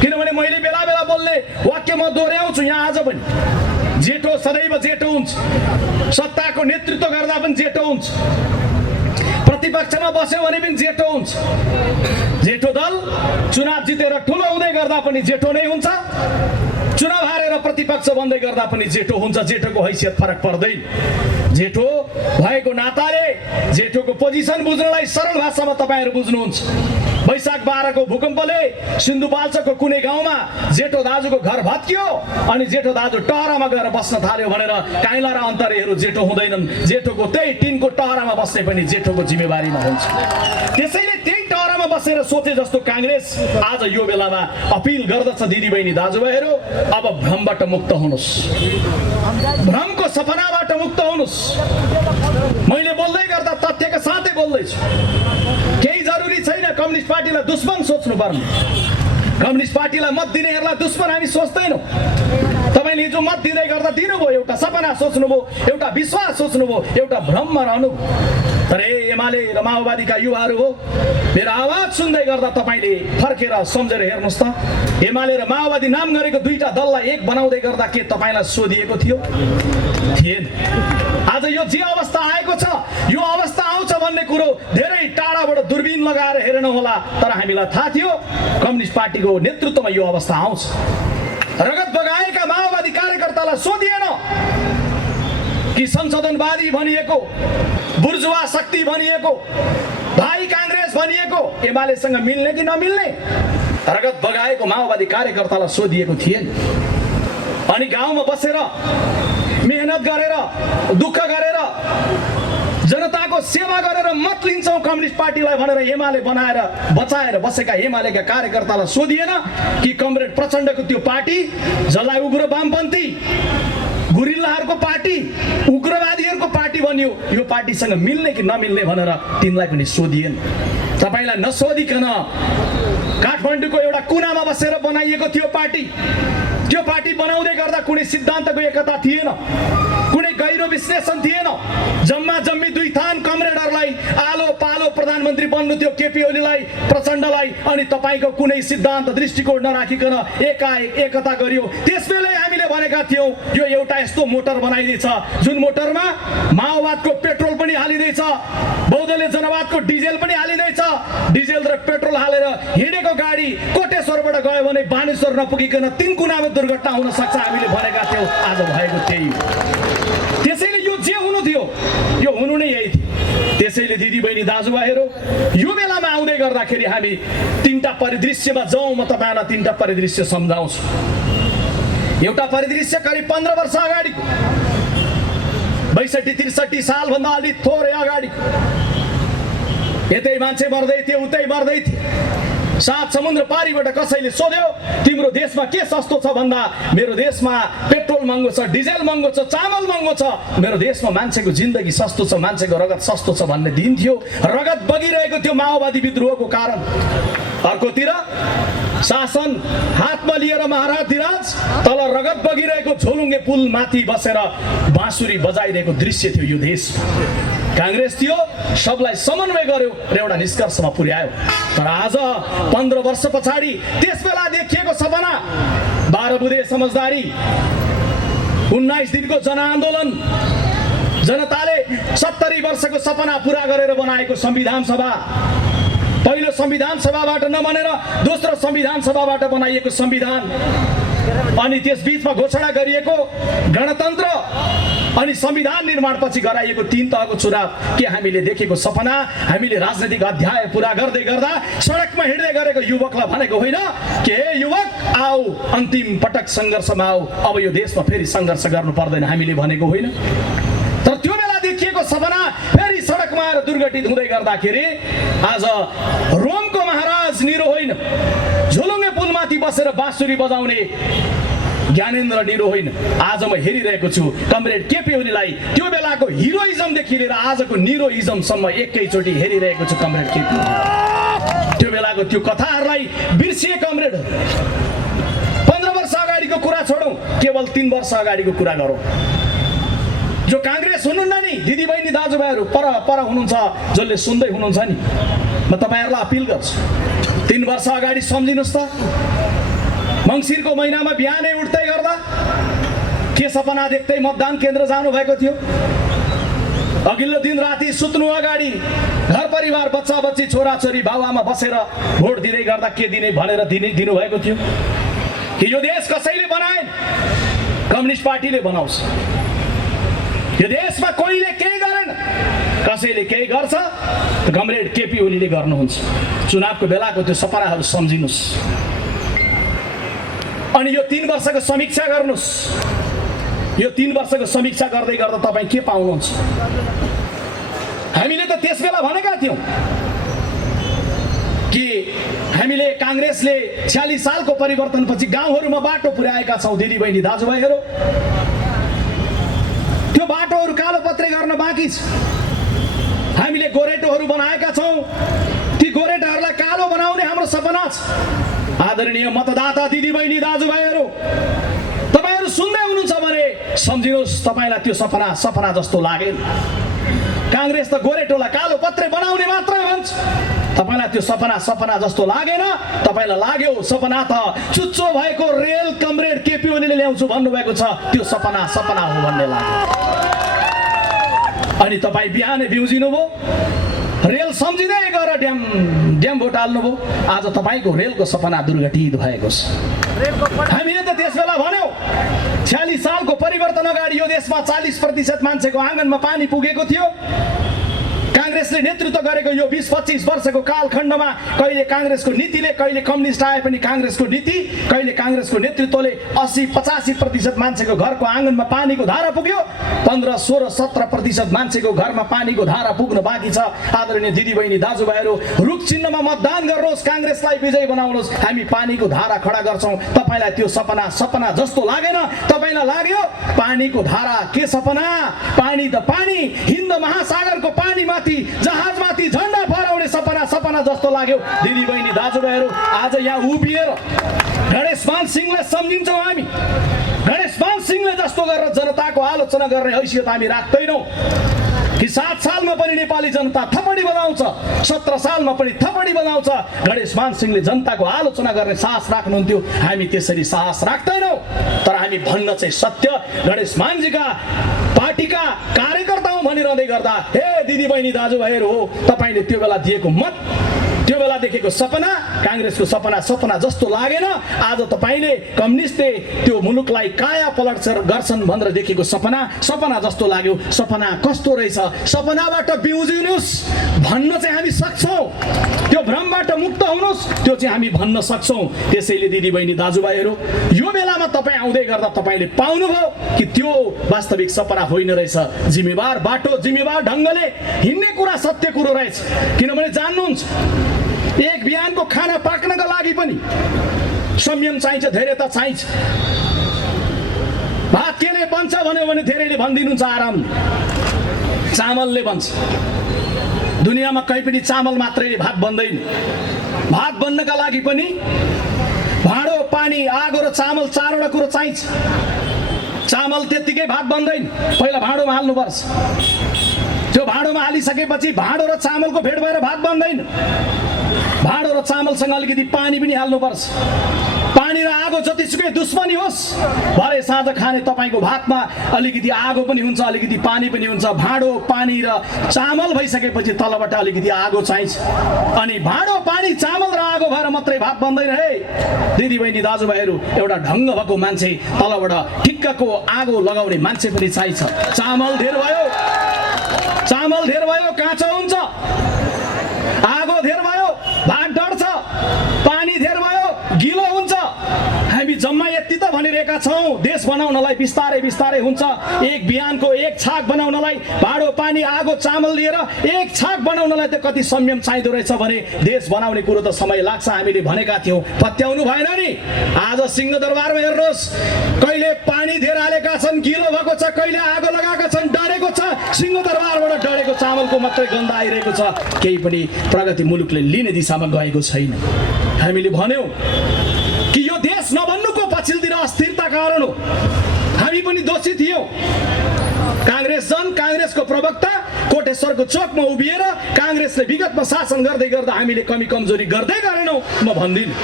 किनभने मैले बेला बेला बोल्ने वाक्य म दोहोर्याउँछु यहाँ आज पनि, जेठो सदैव जेठो हुन्छ, सत्ताको नेतृत्व गर्दा पनि जेठो हुन्छ, प्रतिपक्षमा बस्यो भने पनि जेठो हुन्छ। जेठो दल चुनाव जितेर ठुलो हुँदै गर्दा पनि जेठो नै हुन्छ, चुनाव हारेर प्रतिपक्ष बन्दै गर्दा पनि जेठो हुन्छ। जेठोको हैसियत फरक पर्दैन। जेठो भएको नाताले जेठोको पोजिसन बुझ्नलाई सरल भाषामा तपाईहरु बुझ्नुहुन्छ। वैशाख 12 को भूकम्पले सिन्धुपाल्चोकको कुनै गाउँमा जेठो दाजुको घर भत्कियो अनि जेठो दाजु टहरामा गएर बस्न थाल्यो भनेर काइला र अन्तरेहरू जेठो हुँदैनन्। जेठोको त्यही टिनको टहरामा बस्ने पनि जेठोको जिम्मेवारीमा हुन्छ। त्यसैले त्यही टहरामा बसेर सोचे जस्तो कांग्रेस आज यो बेलामा अपिल गर्दछ, दिदीबहिनी दाजुभाइहरू, अब भ्रमबाट मुक्त हुनुस्, भ्रमको सपनाबाट मुक्त हुनुस्। मैले बोल्दै गर्दा तथ्यका साथै बोल्दैछु। केही जरुरी छैन कम्युनिस्ट पार्टीलाई दुश्मन सोच्नु पर्ने। कम्युनिस्ट पार्टीलाई मत दिनेहरूलाई दुश्मन हामी सोच्दैनौँ। तपाईले हिजो मत दिँदै गर्दा दिनुभयो, एउटा सपना सोच्नुभयो, एउटा विश्वास सोच्नुभयो, एउटा भ्रममा रहनु। तर एमाले र माओवादीका युवाहरू हो, मेरो आवाज सुन्दै गर्दा तपाईले फर्केर सम्झेर हेर्नुहोस् त, एमाले र माओवादी नाम गरेको दुईटा दललाई एक बनाउँदै गर्दा के तपाईलाई सोधिएको थियो? थिएन। आज यो जे अवस्था आएको छ, यो अवस्था आउँछ भन्ने भन्ने कुरो धेरै टाढाबाट दूरबीन लगाएर हेरेन होला, तर हामीलाई थाहा थियो कम्युनिस्ट पार्टीको नेतृत्वमा यो अवस्था आउँछ। रगत बगाएका माओवादी कार्यकर्तालाई सोधिएन कि संशोधनवादी भनिएको, बुर्जुवा शक्ति भनिएको, भाइ काङ्ग्रेस भनिएको एमालेसँग मिल्ने कि नमिल्ने? रगत बगाएको माओवादी कार्यकर्तालाई सोधिएको थिएन। अनि गाउँमा बसेर मेहनत गरेर दुःख गरेर जनताको सेवा गरेर मत लिन्छौँ कम्युनिस्ट पार्टीलाई भनेर एमाले बनाएर बचाएर बसेका एमालेका कार्यकर्तालाई सोधिएन कि कमरेड प्रचण्डको त्यो पार्टी जसलाई उग्र वामपन्थी गुरिल्लाहरूको पार्टी उग्रवादीहरूको पार्टी बन्यो, यो पार्टीसँग मिल्ने कि नमिल्ने भनेर तिनलाई पनि सोधिएन। तपाईँलाई नसोधिकन काठमाडौँको एउटा कुनामा बसेर बनाइएको थियो पार्टी। त्यो पार्टी बनाउँदै गर्दा कुनै सिद्धान्तको एकता थिएन, कुनै गहिरो विश्लेषण थिएन। जम्मा जम्मी दुई थान कमरेडहरूलाई आलो पालो प्रधानमन्त्री बन्नु थियो केपी ओलीलाई, प्रचण्डलाई, अनि तपाईँको कुनै सिद्धान्त दृष्टिकोण नराखिकन एकाएक एकता गरियो। त्यसबेलै हामीले भनेका थियौँ यो एउटा यस्तो मोटर बनाइदिएछ जुन मोटरमा माओवादको पेट्रोल पनि हालिँदैछ, बौद्धले जनवादको डिजेल पनि हालिँदैछ। डिजेल र पेट्रोल हालेर हिँडेको गाडी कोटेश्वरबाट गयो भने बानेश्वर नपुगिकन तीन कुनामा दुर्घटना हुन सक्छ हामीले भनेका थियौँ। आज भएको त्यही। त्यसैले यो जे हुनु थियो यो हुनु नै यही थियो। त्यसैले दिदीबहिनी दाजुभाइहरू यो बेलामा आउँदै गर्दाखेरि हामी तीनटा परिदृश्यमा जाउँ। म तपाईँलाई तीनटा परिदृश्य सम्झाउँछु। एउटा परिदृश्य करिब 15 वर्ष अगाडिको, 62-63 सालभन्दा अलि थोरै अगाडिको। यतै मान्छे मर्दै थिए, उतै मर्दै थिए। 7 समुद्र पारीबाट कसैले सोध्यो तिम्रो देशमा के सस्तो छ भन्दा मेरो देशमा पेट्रोल महँगो छ, डिजेल महँगो छ, चामल महँगो छ, मेरो देशमा मान्छेको जिन्दगी सस्तो छ, मान्छेको रगत सस्तो छ भन्ने दिन थियो। रगत बगिरहेको थियो माओवादी विद्रोहको कारण। अर्कोतिर शासन हातमा लिएर महाराज धिराज तल रगत बगिरहेको झोलुङ्गे पुल माथि बसेर बाँसुरी बजाइरहेको दृश्य थियो यो देश। काङ्ग्रेस थियो, सबलाई समन्वय गर्यो र एउटा निष्कर्षमा पुर्यायो। तर आज 15 वर्ष पछाडि त्यसबेला देखिएको सपना, 12 बुँदे समझदारी, 19 दिनको जनआन्दोलन, जनताले 70 वर्षको सपना पुरा गरेर बनाएको संविधान सभा, पहिलो संविधान सभाबाट नबनेर दोस्रो संविधान सभाबाट बनाइएको संविधान, अनि त्यस बीचमा घोषणा गरिएको गणतन्त्र, अनि संविधान निर्माणपछि गराइएको 3 तहको चुनाव के हामीले देखेको सपना, हामीले राजनीतिक अध्याय पुरा गर्दै गर्दा सडकमा हिँड्दै गरेको युवकलाई भनेको होइन के युवक आऊ अन्तिम पटक सङ्घर्षमा आऊ, अब यो देशमा फेरि सङ्घर्ष गर्नु पर्दैन हामीले भनेको होइन। तर त्यो बेला देखिएको सपना फेरि सडकमा आएर दुर्घटित हुँदै गर्दाखेरि आज रोमको महाराज निरो होइन, झोलुङ्गे पुलमाथि बसेर बाँसुरी बजाउने ज्ञानेन्द्र निरो होइन। आज म हेरिरहेको छु कमरेड केपी ओलीलाई त्यो बेलाको हिरोइजमदेखि लिएर आजको निरोइजमसम्म एकैचोटि हेरिरहेको छु कमरेड केपी ओली। त्यो बेलाको त्यो कथाहरूलाई बिर्सिए कमरेड। 15 वर्ष अगाडिको कुरा छोडौँ, केवल 3 वर्ष अगाडिको कुरा गरौँ। जो काङ्ग्रेस हुनुहुन्न नि दिदीबहिनी दाजुभाइहरू पर हुनुहुन्छ, जसले सुन्दै हुनुहुन्छ नि, म तपाईँहरूलाई अपिल गर्छु 3 वर्ष अगाडि सम्झिनुहोस् त। मङ्सिरको महिनामा बिहानै उठ्दै गर्दा के सपना देख्दै मतदान केन्द्र जानुभएको थियो? अघिल्लो दिन राति सुत्नु अगाडि घर परिवार बच्चा बच्ची छोराछोरी बाबुआमा बसेर भोट दिँदै गर्दा के दिने भनेर दिनुभएको थियो? कि यो देश कसैले बनाए? कम्युनिस्ट पार्टीले बनाउँछ। यो देशमा कोहीले केही गरेन, कसैले केही गर्छ, कमरेड केपी ओलीले गर्नुहुन्छ। चुनावको बेलाको त्यो सपनाहरू सम्झिनुहोस् अनि यो 3 वर्षको समीक्षा गर्नुहोस्। यो 3 वर्षको समीक्षा गर्दै गर्दा तपाईँ के पाउनुहुन्छ? हामीले त त्यस बेला भनेका थियौँ कि हामीले काङ्ग्रेसले 46 सालको परिवर्तनपछि गाउँहरूमा बाटो पुर्याएका छौँ दिदीबहिनी दाजुभाइहरू। त्यो बाटोहरू कालोपत्रे गर्न बाँकी छ। हामीले गोरेटोहरू बनाएका छौँ, ती गोरेटोहरूलाई कालो बनाउने हाम्रो सपना छ। आदरणीय मतदाता दिदीबहिनी दाजुभाइहरू, तपाईँहरू सुन्दै हुनुहुन्छ भने सम्झिनुहोस्, तपाईँलाई त्यो सपना जस्तो लागेन। काङ्ग्रेस त गोरेटोलाई कालो पत्रे बनाउने मात्रै भन्छ। तपाईँलाई त्यो सपना जस्तो लागेन। तपाईँलाई लाग्यो सपना त चुच्चो भएको रेल कमरेड केपी ओलीले ल्याउँछु भन्नुभएको छ, त्यो सपना हो भन्ने लाग्यो। अनि तपाईँ बिहानै बिउजिनु भयो। रेल सम्झिँदै गएर ड्याम भोट हाल्नुभयो। आज तपाईँको रेलको सपना दुर्घटित भएको छ। हामीले त त्यस बेला भन्यौँ 46 सालको परिवर्तन अगाडि यो देशमा 40% मान्छेको आँगनमा पानी पुगेको थियो। काङ्ग्रेसले नेतृत्व गरेको यो 20-25 वर्षको कालखण्डमा कहिले काङ्ग्रेसको नीतिले, कहिले कम्युनिस्ट आए पनि काङ्ग्रेसको नीति, कहिले काङ्ग्रेसको नेतृत्वले 80-85% मान्छेको घरको आँगनमा पानीको धारा पुग्यो। 15-16-17% मान्छेको घरमा पानीको धारा पुग्न बाँकी छ। आदरणीय दिदीबहिनी दाजुभाइहरू, रुख चिन्हमा मतदान गर्नुहोस्, काङ्ग्रेसलाई विजयी बनाउनुहोस्। हामी पानीको धारा खडा गर्छौँ। तपाईँलाई त्यो सपना जस्तो लागेन? तपाईँलाई लाग्यो पानीको धारा के सपना? पानी त पानी, हिन्द महासागरको पानी माथि, जहाजमाथि झन्डा फहराउने सपना जस्तो लाग्यो। दिदीबहिनी दाजुभाइहरू, आज यहाँ उभिएर गणेशमान सिंहलाई सम्झिन्छौँ हामी। गणेशमान सिंहले जस्तो गरेर जनताको आलोचना गर्ने हैसियत हामी राख्दैनौँ कि 7 सालमा पनि नेपाली जनता थपडी बजाउँछ, 17 सालमा पनि थपडी बजाउँछ। गणेशमान सिंहले जनताको आलोचना गर्ने साहस राख्नुहुन्थ्यो, हामी त्यसरी साहस राख्दैनौँ। तर हामी भन्न चाहिँ सत्य, गणेशमानजीका पार्टीका कार्यकर्ता हौँ भनिरहँदै गर्दा, हे दिदीबहिनी दाजुभाइहरू हो, तपाईँले त्यो बेला दिएको मत, त्यो बेला देखेको सपना, काङ्ग्रेसको सपना जस्तो लागेन। आज तपाईँले कम्युनिस्टले त्यो मुलुकलाई काया पलट गर्छन् भनेर देखेको सपना जस्तो लाग्यो। सपना कस्तो रहेछ? सपनाबाट बिउजिनुहोस् भन्न चाहिँ हामी सक्छौँ। त्यो भ्रमबाट मुक्त हुनुहोस्, त्यो चाहिँ हामी भन्न सक्छौँ। त्यसैले दिदीबहिनी दाजुभाइहरू, यो बेलामा तपाईँ आउँदै गर्दा तपाईँले पाउनुभयो कि त्यो वास्तविक सपना होइन रहेछ। जिम्मेवार बाटो, जिम्मेवार ढङ्गले हिँड्ने कुरा सत्य कुरो रहेछ। किनभने जान्नुहुन्छ, एक बिहानको खाना पाक्नका लागि पनि संयम चाहिन्छ, धैर्यता चाहिन्छ। भात केले बन्छ भन्यो भने धेरैले भनिदिनुहुन्छ आराम, चामलले बन्छ। दुनियाँमा कहीँ पनि चामल मात्रै भात बन्दैन। भात बन्नका लागि पनि भाँडो, पानी, आगो र चामल, 4वटा कुरो चाहिन्छ। चामल त्यत्तिकै भात बन्दैन, पहिला भाँडोमा हाल्नुपर्छ। त्यो भाँडोमा हालिसकेपछि भाँडो र चामलको भेट भएर भात बन्दैन। भाँडो र चामलसँग अलिकति पानी पनि हाल्नुपर्छ। पानी र आगो जतिसुकै दुश्मनी होस्, भरे साँझ खाने तपाईँको भातमा अलिकति आगो पनि हुन्छ, अलिकति पानी पनि हुन्छ। भाँडो, पानी र चामल भइसकेपछि तलबाट अलिकति आगो चाहिन्छ। अनि भाँडो, पानी, चामल र आगो भएर मात्रै भात बन्दैन है दिदीबहिनी दाजुभाइहरू। एउटा ढङ्ग भएको मान्छे, तलबाट ठिक्कको आगो लगाउने मान्छे पनि चाहिन्छ। चामल धेर भयो काँचो हुन्छ, आगो धेर भयो भात डढ्छ, पानी धेर भयो गिलो हुन्छ। हामी जम्मा यति त भनिरहेका छौँ, देश बनाउनलाई बिस्तारै हुन्छ। एक बिहानको एक छाक बनाउनलाई भाँडो, पानी, आगो, चामल लिएर एक छाक बनाउनलाई त कति संयम चाहिँदो रहेछ भने देश बनाउने कुरो त समय लाग्छ। हामीले भनेका थियौँ, पत्याउनु भएन नि। आज सिंहदरबारमा हेर्नुहोस्, कहिले पानी धेर हालेका छन्, गिलो भएको छ, कहिले आगो लगाएका छन्, डढेको छ। सिंहदरबारबाट डढेको चामलको मात्रै गन्ध आइरहेको छ। केही पनि प्रगति मुलुकले लिने दिशामा गएको छैन। हामीले भन्यौँ कि यो देश नबन्नुको पछिल्तिर अस्थिरता कारण हो। हामी पनि दोषी थियौँ। काङ्ग्रेसको प्रवक्ता कोटेश्वरको चोकमा उभिएर काङ्ग्रेसले विगतमा शासन गर्दै गर्दा हामीले कमी कमजोरी गर्दै गरेनौँ म भन्दिनँ।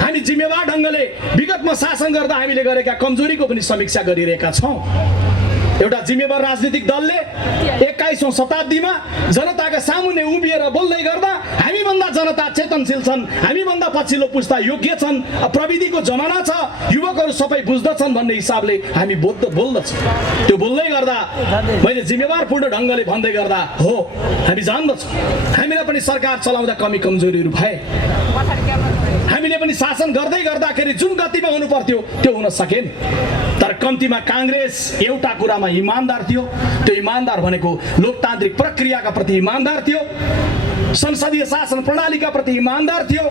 हामी जिम्मेवार ढङ्गले विगतमा शासन गर्दा हामीले गरेका कमजोरीको पनि समीक्षा गरिरहेका छौँ। एउटा जिम्मेवार राजनीतिक दलले 21औं शताब्दीमा जनताका सामुन्ने उभिएर बोल्दै गर्दा हामीभन्दा जनता चेतनशील छन्, हामीभन्दा पछिल्लो पुस्ता योग्य छन्, प्रविधिको जमाना छ, युवकहरू सबै बुझ्दछन् भन्ने हिसाबले हामी बोल्दछौँ। त्यो बोल्दै गर्दा मैले जिम्मेवारपूर्ण ढङ्गले भन्दै गर्दा हो, हामी जान्दछौँ हामीलाई पनि सरकार चलाउँदा कमी कमजोरीहरू भए। हामीले पनि शासन गर्दै गर्दाखेरि जुन गतिमा हुनु पर्थ्यो त्यो हुन सकेन। तर कम्तीमा काङ्ग्रेस एउटा कुरामा इमानदार थियो। त्यो इमानदार भनेको लोकतान्त्रिक प्रक्रियाका प्रति इमानदार थियो, संसदीय शासन प्रणालीका प्रति इमानदार थियो,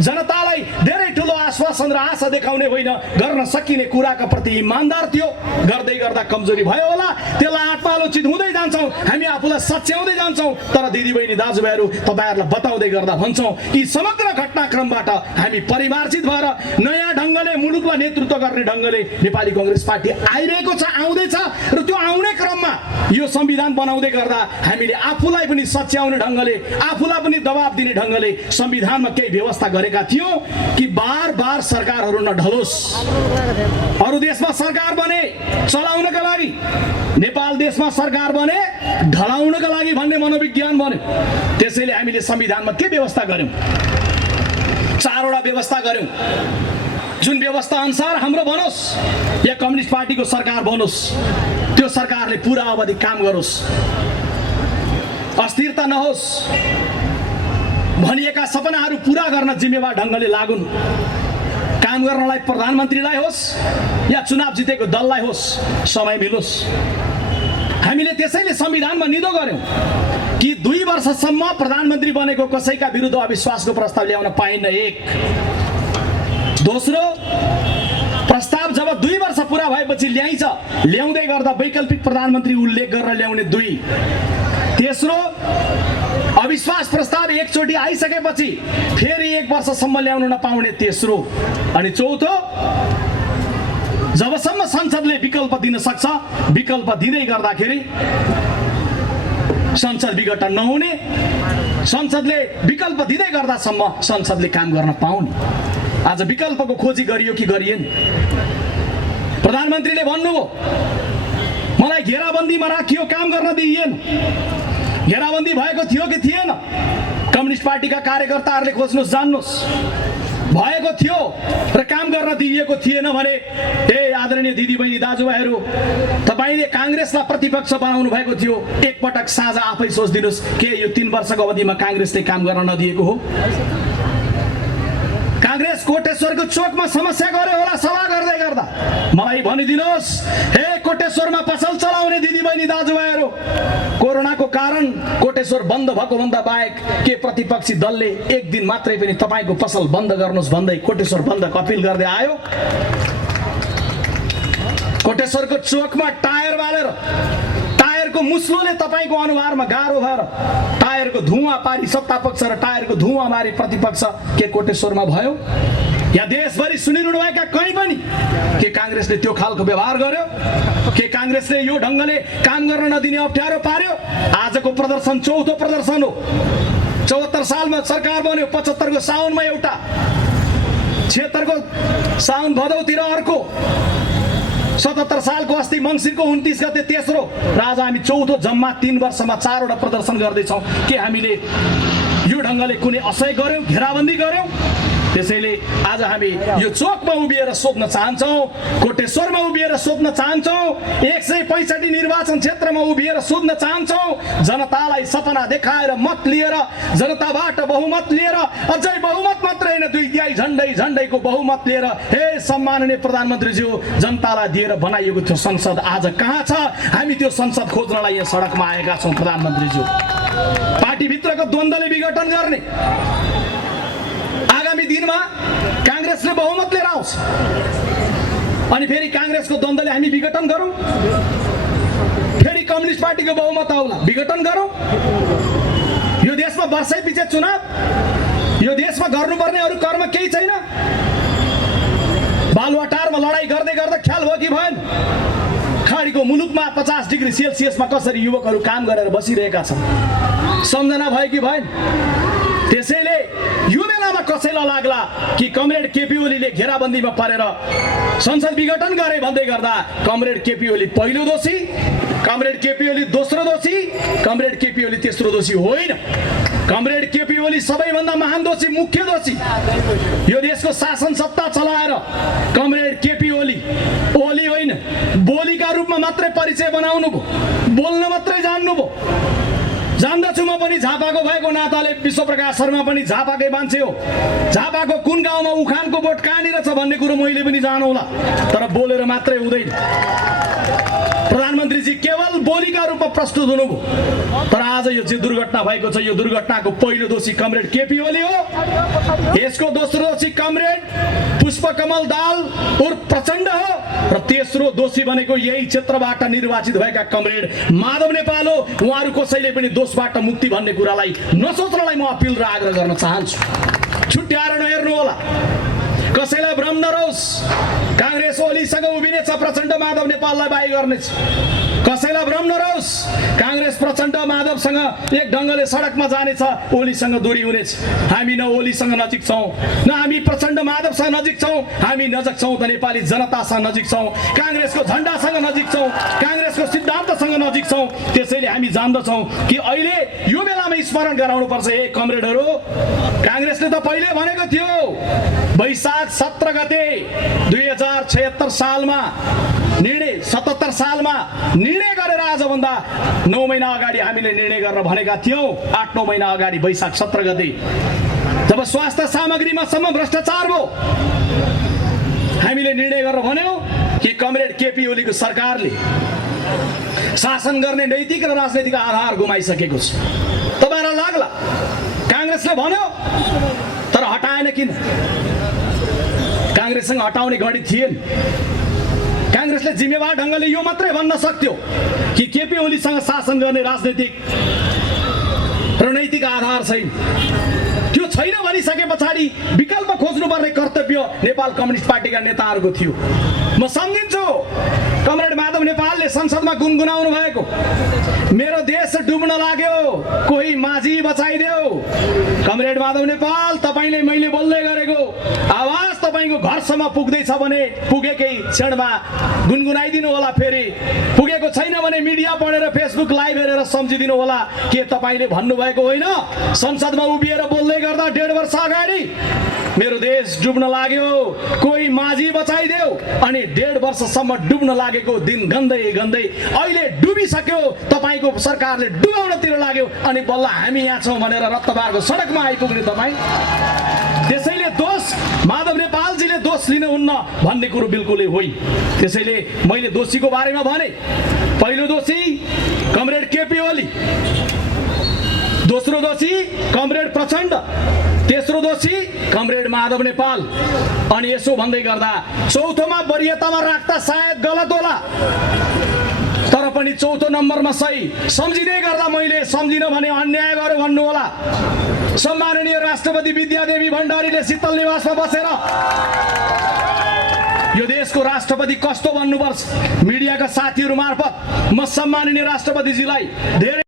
जनतालाई धेरै ठुलो आश्वासन र आशा देखाउने होइन, गर्न सकिने कुराका प्रति इमानदार थियो। गर्दै गर्दा कमजोरी भयो होला, त्यसलाई आत्मालोचित हुँदै जान्छौँ, हामी आफूलाई सच्याउँदै जान्छौँ। तर दिदीबहिनी दाजुभाइहरू, तपाईँहरूलाई बताउँदै गर्दा भन्छौँ कि समग्र घटनाक्रमबाट हामी परिमार्जित भएर नयाँ ढङ्गले मुलुकलाई नेतृत्व गर्ने ढङ्गले नेपाली काङ्ग्रेस पार्टी आइरहेको छ, आउँदैछ। र त्यो आउने क्रममा यो संविधान बनाउँदै गर्दा हामीले आफूलाई पनि सच्याउने ढङ्गले, आफूलाई पनि दबाब दिने ढङ्गले संविधानमा केही व्यवस्था गरेका थियौँ कि बार सरकारहरू नढलोस्। अरू देशमा सरकार बने चलाउनका लागि, नेपाल देशमा सरकार बने ढलाउनका लागि भन्ने मनोविज्ञान बन्यो। त्यसैले हामीले संविधानमा के व्यवस्था गर्यौँ? 4वटा व्यवस्था गर्यौँ। जुन व्यवस्था अनुसार हाम्रो बनोस् या कम्युनिस्ट पार्टीको सरकार बनोस्, त्यो सरकारले पुरा अवधि काम गरोस्, अस्थिरता नहोस्, भनिएका सपनाहरू पुरा गर्न जिम्मेवार ढङ्गले लागुन्। काम गर्नलाई प्रधानमन्त्रीलाई होस् या चुनाव जितेको दललाई होस्, समय मिलोस्। हामीले त्यसैले संविधानमा निदो गर्यौँ कि 2 वर्षसम्म प्रधानमन्त्री बनेको कसैका विरुद्ध अविश्वासको प्रस्ताव ल्याउन पाइन्न। 1। दोस्रो, प्रस्ताव जब 2 वर्ष पुरा भएपछि ल्याउँदै गर्दा वैकल्पिक प्रधानमन्त्री उल्लेख गरेर ल्याउने। 2। तेस्रो, अविश्वास प्रस्ताव एकचोटि आइसकेपछि फेरि 1 वर्षसम्म ल्याउन नपाउने। तेस्रो अनि चौथो, जबसम्म संसदले विकल्प दिन सक्छ, विकल्प दिँदै गर्दाखेरि संसद विघटन नहुने, संसदले विकल्प दिँदै गर्दासम्म संसदले काम गर्न पाउने। आज विकल्पको खोजी गरियो कि गरिएन? प्रधानमन्त्रीले भन्नुभयो मलाई घेराबन्दीमा राखियो, काम गर्न दिइएन। घेराबन्दी भएको थियो कि थिएन? कम्युनिस्ट पार्टीका कार्यकर्ताहरूले खोज्नुहोस्, जान्नुहोस्। भएको थियो र काम गर्न दिइएको थिएन भने आदरणीय दिदीबहिनी दाजुभाइहरू, तपाईँले काङ्ग्रेसलाई प्रतिपक्ष बनाउनु भएको थियो। एकपटक साँझ आफै सोचिदिनुहोस्, के यो 3 वर्षको अवधिमा काङ्ग्रेसले काम गर्न नदिएको हो? काङ्ग्रेस कोटेश्वरको चोकमा समस्या गर्यो होला सभा गर्दै गर्दा। मलाई भनिदिनुहोस्, हे कोटेश्वरमा पसल चलाउने दिदीबहिनी दाजुभाइहरू, कोरोनाको कारण कोटेश्वर बन्द भएको भन्दा बाहेक के प्रतिपक्षी दलले 1 दिन मात्रै पनि तपाईँको पसल बन्द गर्नुहोस् भन्दै कोटेश्वर बन्दको अपिल गर्दै आयो? कोटेश्वरको चोकमा टायर बालेर, टायरको मुस्लोले तपाईँको अनुहारमा गाह्रो भएर टायरको धुवाँ पारी सत्तापक्ष र टायरको धुवाँ मारी प्रतिपक्ष के कोटेश्वरमा भयो? या देशभरि सुनिरहनु भएका कहीँ पनि के काङ्ग्रेसले त्यो खालको व्यवहार गर्यो? के काङ्ग्रेसले यो ढङ्गले काम गर्न नदिने अप्ठ्यारो पार्यो? आजको प्रदर्शन 4थो प्रदर्शन हो। 74 सालमा सरकार बन्यो, 75 को साउनमा एउटा, 76 को साउन भदौतिर अर्को, 77 सालको अस्ति मङ्सिरको 29 गते तेस्रो, र आज हामी 4थो, जम्मा 3 वर्षमा 4वटा प्रदर्शन गर्दैछौँ। के हामीले यो ढङ्गले कुनै असह्य गर्यौँ, घेराबन्दी गर्यौँ? त्यसैले आज हामी यो चोकमा उभिएर सोध्न चाहन्छौँ, कोटेश्वरमा उभिएर सोध्न चाहन्छौँ, 165 निर्वाचन क्षेत्रमा उभिएर सोध्न चाहन्छौँ। जनतालाई सपना देखाएर मत लिएर, जनताबाट बहुमत लिएर, अझै बहुमत मात्रै होइन 2/3 झन्डैको बहुमत लिएर, हे सम्माननीय प्रधानमन्त्रीज्यू, जनतालाई दिएर बनाइएको थियो संसद आज कहाँ छ? हामी त्यो संसद खोज्नलाई यहाँ सडकमा आएका छौँ। प्रधानमन्त्रीज्यू, पार्टीभित्रको द्वन्द्वले विघटन गर्ने, आगामी दिनमा काङ्ग्रेसले बहुमत लिएर आउँछ अनि फेरि काङ्ग्रेसको द्वन्द्वले हामी विघटन गरौँ, फेरि कम्युनिस्ट पार्टीको बहुमत आउला, विघटन गरौँ। यो देशमा वर्षै पछि चुनाव, यो देशमा गर्नुपर्ने अरू कर्म केही छैन? बालुवाटारमा लडाइँ गर्दै गर्दा ख्याल भयो कि भएन? खाडीको मुलुकमा 50 डिग्री सेल्सियसमा कसरी युवकहरू काम गरेर बसिरहेका छन्, सम्झना भयो कि भएन? त्यसैले यो बेलामा कसैलाई लाग्ला कि कमरेड केपी ओलीले घेराबन्दीमा परेर संसद विघटन गरे भन्दै गर्दा कमरेड केपी ओली पहिलो दोषी, कमरेड केपी ओली दोस्रो दोषी, कमरेड केपी ओली तेस्रो दोषी होइन। कमरेड केपी ओली सबैभन्दा महान दोषी, मुख्य दोषी। यो देशको शासन सत्ता चलाएर कमरेड केपी ओली होइन, बोलीका रूपमा मात्रै परिचय बनाउनु भयो, बोल्न मात्रै जान्नुभयो। जान्दछु म पनि झापाको भएको नाताले विश्वप्रकाश शर्मा पनि झापाकै मान्छे हो। झापाको कुन गाउँमा उखानको बोट कहाँनिर छ भन्ने कुरो मैले पनि जानौला, तर बोलेर मात्रै हुँदैन। प्रधानमन्त्रीजी केवल बोलीका रूपमा प्रस्तुत हुनुभयो, तर आज यो जे दुर्घटना भएको छ, यो दुर्घटनाको पहिलो दोषी कमरेड केपी ओली हो। यसको दोस्रो दोषी कमरेड पुष्पकमल दाहाल उर्फ प्रचण्ड हो, र तेस्रो दोषी भनेको यही क्षेत्रबाट निर्वाचित भएका कमरेड माधव नेपाल हो। उहाँहरू कसैले पनि दोषबाट मुक्ति भन्ने कुरालाई नसोच्नलाई म अपिल र आग्रह गर्न चाहन्छु। छुट्याएर नहेर्नु होला, कसैलाई भ्रम नरहोस्। काङ्ग्रेस ओलीसँग उभिनेछ, प्रचण्ड माधव नेपाललाई बाई गर्नेछ। कसैलाई भ्रम नरहोस्, प्रचण्ड माधवसँग एक ढङ्गले सडकमा जानेछ, ओलीसँग दूरी हुनेछ। हामी न ओलीसँग नजिक छौँ, न हामी प्रचण्ड माधवसँग नजिक छौँ, हामी नजिक छौँ त नेपाली जनतासँग नजिक छौँ, काङ्ग्रेसको झन्डासँग नजिक छौँ, काङ्ग्रेसको सिद्धान्तसँग नजिक छौँ। त्यसैले हामी जान्दछौँ कि अहिले यो बेलामा स्मरण गराउनुपर्छ, हे कमरेडहरू, काङ्ग्रेसले त पहिले भनेको थियो वैशाख 17 गते 2076 सालमा निर्णय 77 सालमा निर्णय गरेर आजभन्दा 9 महिना अगाडि हामीले निर्णय गरेर भनेका थियौँ। 8-9 महिना अगाडि वैशाख 17 गते जब स्वास्थ्य सामग्रीमा सम्म भ्रष्टाचार भयो, हामीले निर्णय गरेर भन्यौँ कि कमरेड केपी ओलीको सरकारले शासन गर्ने नैतिक र राजनैतिक आधार गुमाइसकेको छ। तपाईँलाई लाग्ला काङ्ग्रेसले भन्यो तर हटाएन किन? काङ्ग्रेससँग हटाउने गणित थिएन। काङ्ग्रेसले जिम्मेवार ढङ्गले यो मात्रै भन्न सक्थ्यो कि केपी ओलीसँग शासन गर्ने राजनैतिक र नैतिक आधार छैन। त्यो छैन भनिसके पछाडि विकल्प खोज्नुपर्ने कर्तव्य नेपाल कम्युनिस्ट पार्टीका नेताहरूको थियो। म सम्झिन्छु कमरेड माधव नेपालले संसदमा गुनगुनाउनु भएको, मेरो देश डुब्न लाग्यो, कोही माझी बचाइदेऊ। कमरेड माधव नेपाल, तपाईँले मैले बोल्दै गरेको आवाज तपाईँको घरसम्म पुग्दैछ भने पुगेकै क्षणमा गुनगुनाइदिनु होला, फेरि पुगेको छैन भने मिडिया पढेर फेसबुक लाइभ हेरेर सम्झिदिनु होला। के तपाईँले भन्नुभएको होइन संसदमा उभिएर बोल्दै गर्दा 1.5 वर्ष अगाडि मेरो देश डुब्न लाग्यो, कोही माझी बचाइदेऊ, अनि 1.5 वर्षसम्म डुब्न लागेको दिन गन्दै गन्दै अहिले डुबिसक्यो, तपाईँको सरकारले डुबाउनतिर लाग्यो, अनि बल्ल हामी यहाँ छौँ भनेर रत्तबारको सडकमा आइपुग्ने तपाईँ। त्यसैले दोष माधव नेपालजीले दोष लिनुहुन्न भन्ने कुरो बिल्कुलै होइन। त्यसैले मैले दोषीको बारेमा भने, पहिलो दोषी कमरेड केपी ओली, दोस्रो दोषी कमरेड प्रचण्ड, तेस्रो दोषी कमरेड माधव नेपाल, अनि यसो भन्दै गर्दा चौथोमा वरियतामा राख्दा सायद गलत होला, तर पनि चौथो नम्बरमा सही सम्झिँदै गर्दा मैले सम्झिन भने अन्याय गर्यो भन्नु होला। सम्माननीय राष्ट्रपति विद्यादेवी भण्डारीले शीतल निवासमा बसेर यो देशको राष्ट्रपति कस्तो भन्नुपर्छ मिडियाका साथीहरू मार्फत म सम्माननीय राष्ट्रपतिजीलाई धेरै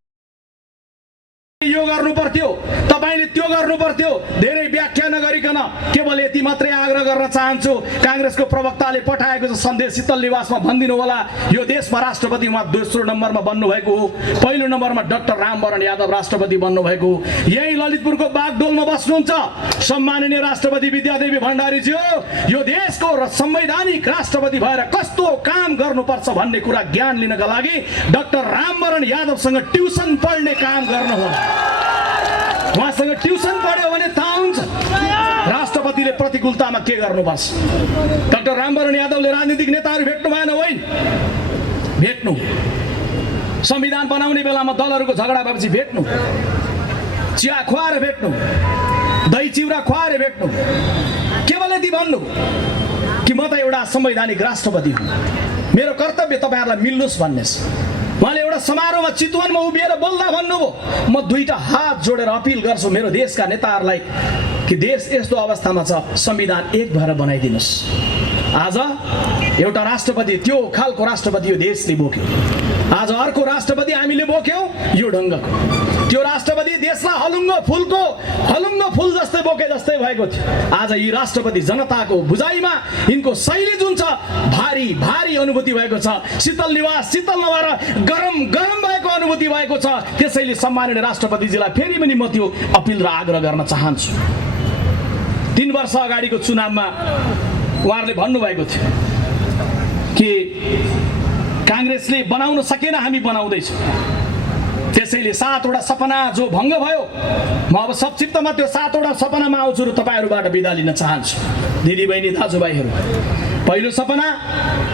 यो गर्नु पर्थ्यो, तपाईँले त्यो गर्नु पर्थ्यो, धेरै व्याख्या नगरिकन केवल यति मात्रै आग्रह गर्न चाहन्छु। काङ्ग्रेसको प्रवक्ताले पठाएको छ सन्देश शीतल निवासमा भनिदिनु होला, यो देशमा राष्ट्रपति उहाँ दोस्रो नम्बरमा बन्नुभएको हो, पहिलो नम्बरमा डाक्टर रामवरण यादव राष्ट्रपति बन्नुभएको हो, यही ललितपुरको बागडोलमा बस्नुहुन्छ सम्माननीय राष्ट्रपति विद्यादेवी भण्डारीज्यू। यो देशको संवैधानिक राष्ट्रपति भएर कस्तो काम गर्नुपर्छ भन्ने कुरा ज्ञान लिनका लागि डाक्टर रामवरण यादवसँग ट्युसन पढ्ने काम गर्नुहोला। उहाँसँग ट्युसन पढ्यो भने थाहा हुन्छ राष्ट्रपतिले प्रतिकूलतामा के गर्नुपर्छ। डाक्टर रामवरण यादवले राजनीतिक नेताहरू भेट्नु भएन होइन, भेट्नु, संविधान बनाउने बेलामा दलहरूको झगडा भएपछि भेट्नु, चिया खुवाएर भेट्नु, दही चिउरा खुवाएर भेट्नु, केवल यति भन्नु कि म त एउटा संवैधानिक राष्ट्रपति हुँ, मेरो कर्तव्य तपाईँहरूलाई मिल्नुहोस् भन्ने। उहाँले एउटा समारोहमा चितवनमा उभिएर बोल्दा भन्नुभयो, म 2टा हात जोडेर अपिल गर्छु मेरो देशका नेताहरूलाई कि देश यस्तो अवस्थामा छ, संविधान एक भएर बनाइदिनुहोस्। आज एउटा राष्ट्रपति, त्यो खालको राष्ट्रपति यो देशले बोक्यो, आज अर्को राष्ट्रपति हामीले बोक्यौँ यो ढङ्गको। त्यो राष्ट्रपति देशलाई हलुङ्गो फुल जस्तै बोके जस्तै भएको थियो। आज यी राष्ट्रपति जनताको बुझाइमा यिनको शैली जुन छ भारी भारी अनुभूति भएको छ, शीतल निवास शीतल नभएर गरम गरम भएको अनुभूति भएको छ। त्यसैले सम्माननीय राष्ट्रपतिजीलाई फेरि पनि म त्यो अपिल र आग्रह गर्न चाहन्छु। 3 वर्ष अगाडिको चुनावमा उहाँहरूले भन्नुभएको थियो कि काङ्ग्रेसले बनाउन सकेन, हामी बनाउँदैछौँ। त्यसैले 7वटा सपना जो भङ्ग भयो, म अब संक्षिप्तमा त्यो 7वटा सपनामा आउँछु र तपाईँहरूबाट बिदा लिन चाहन्छु। दिदीबहिनी दाजुभाइहरू, पहिलो सपना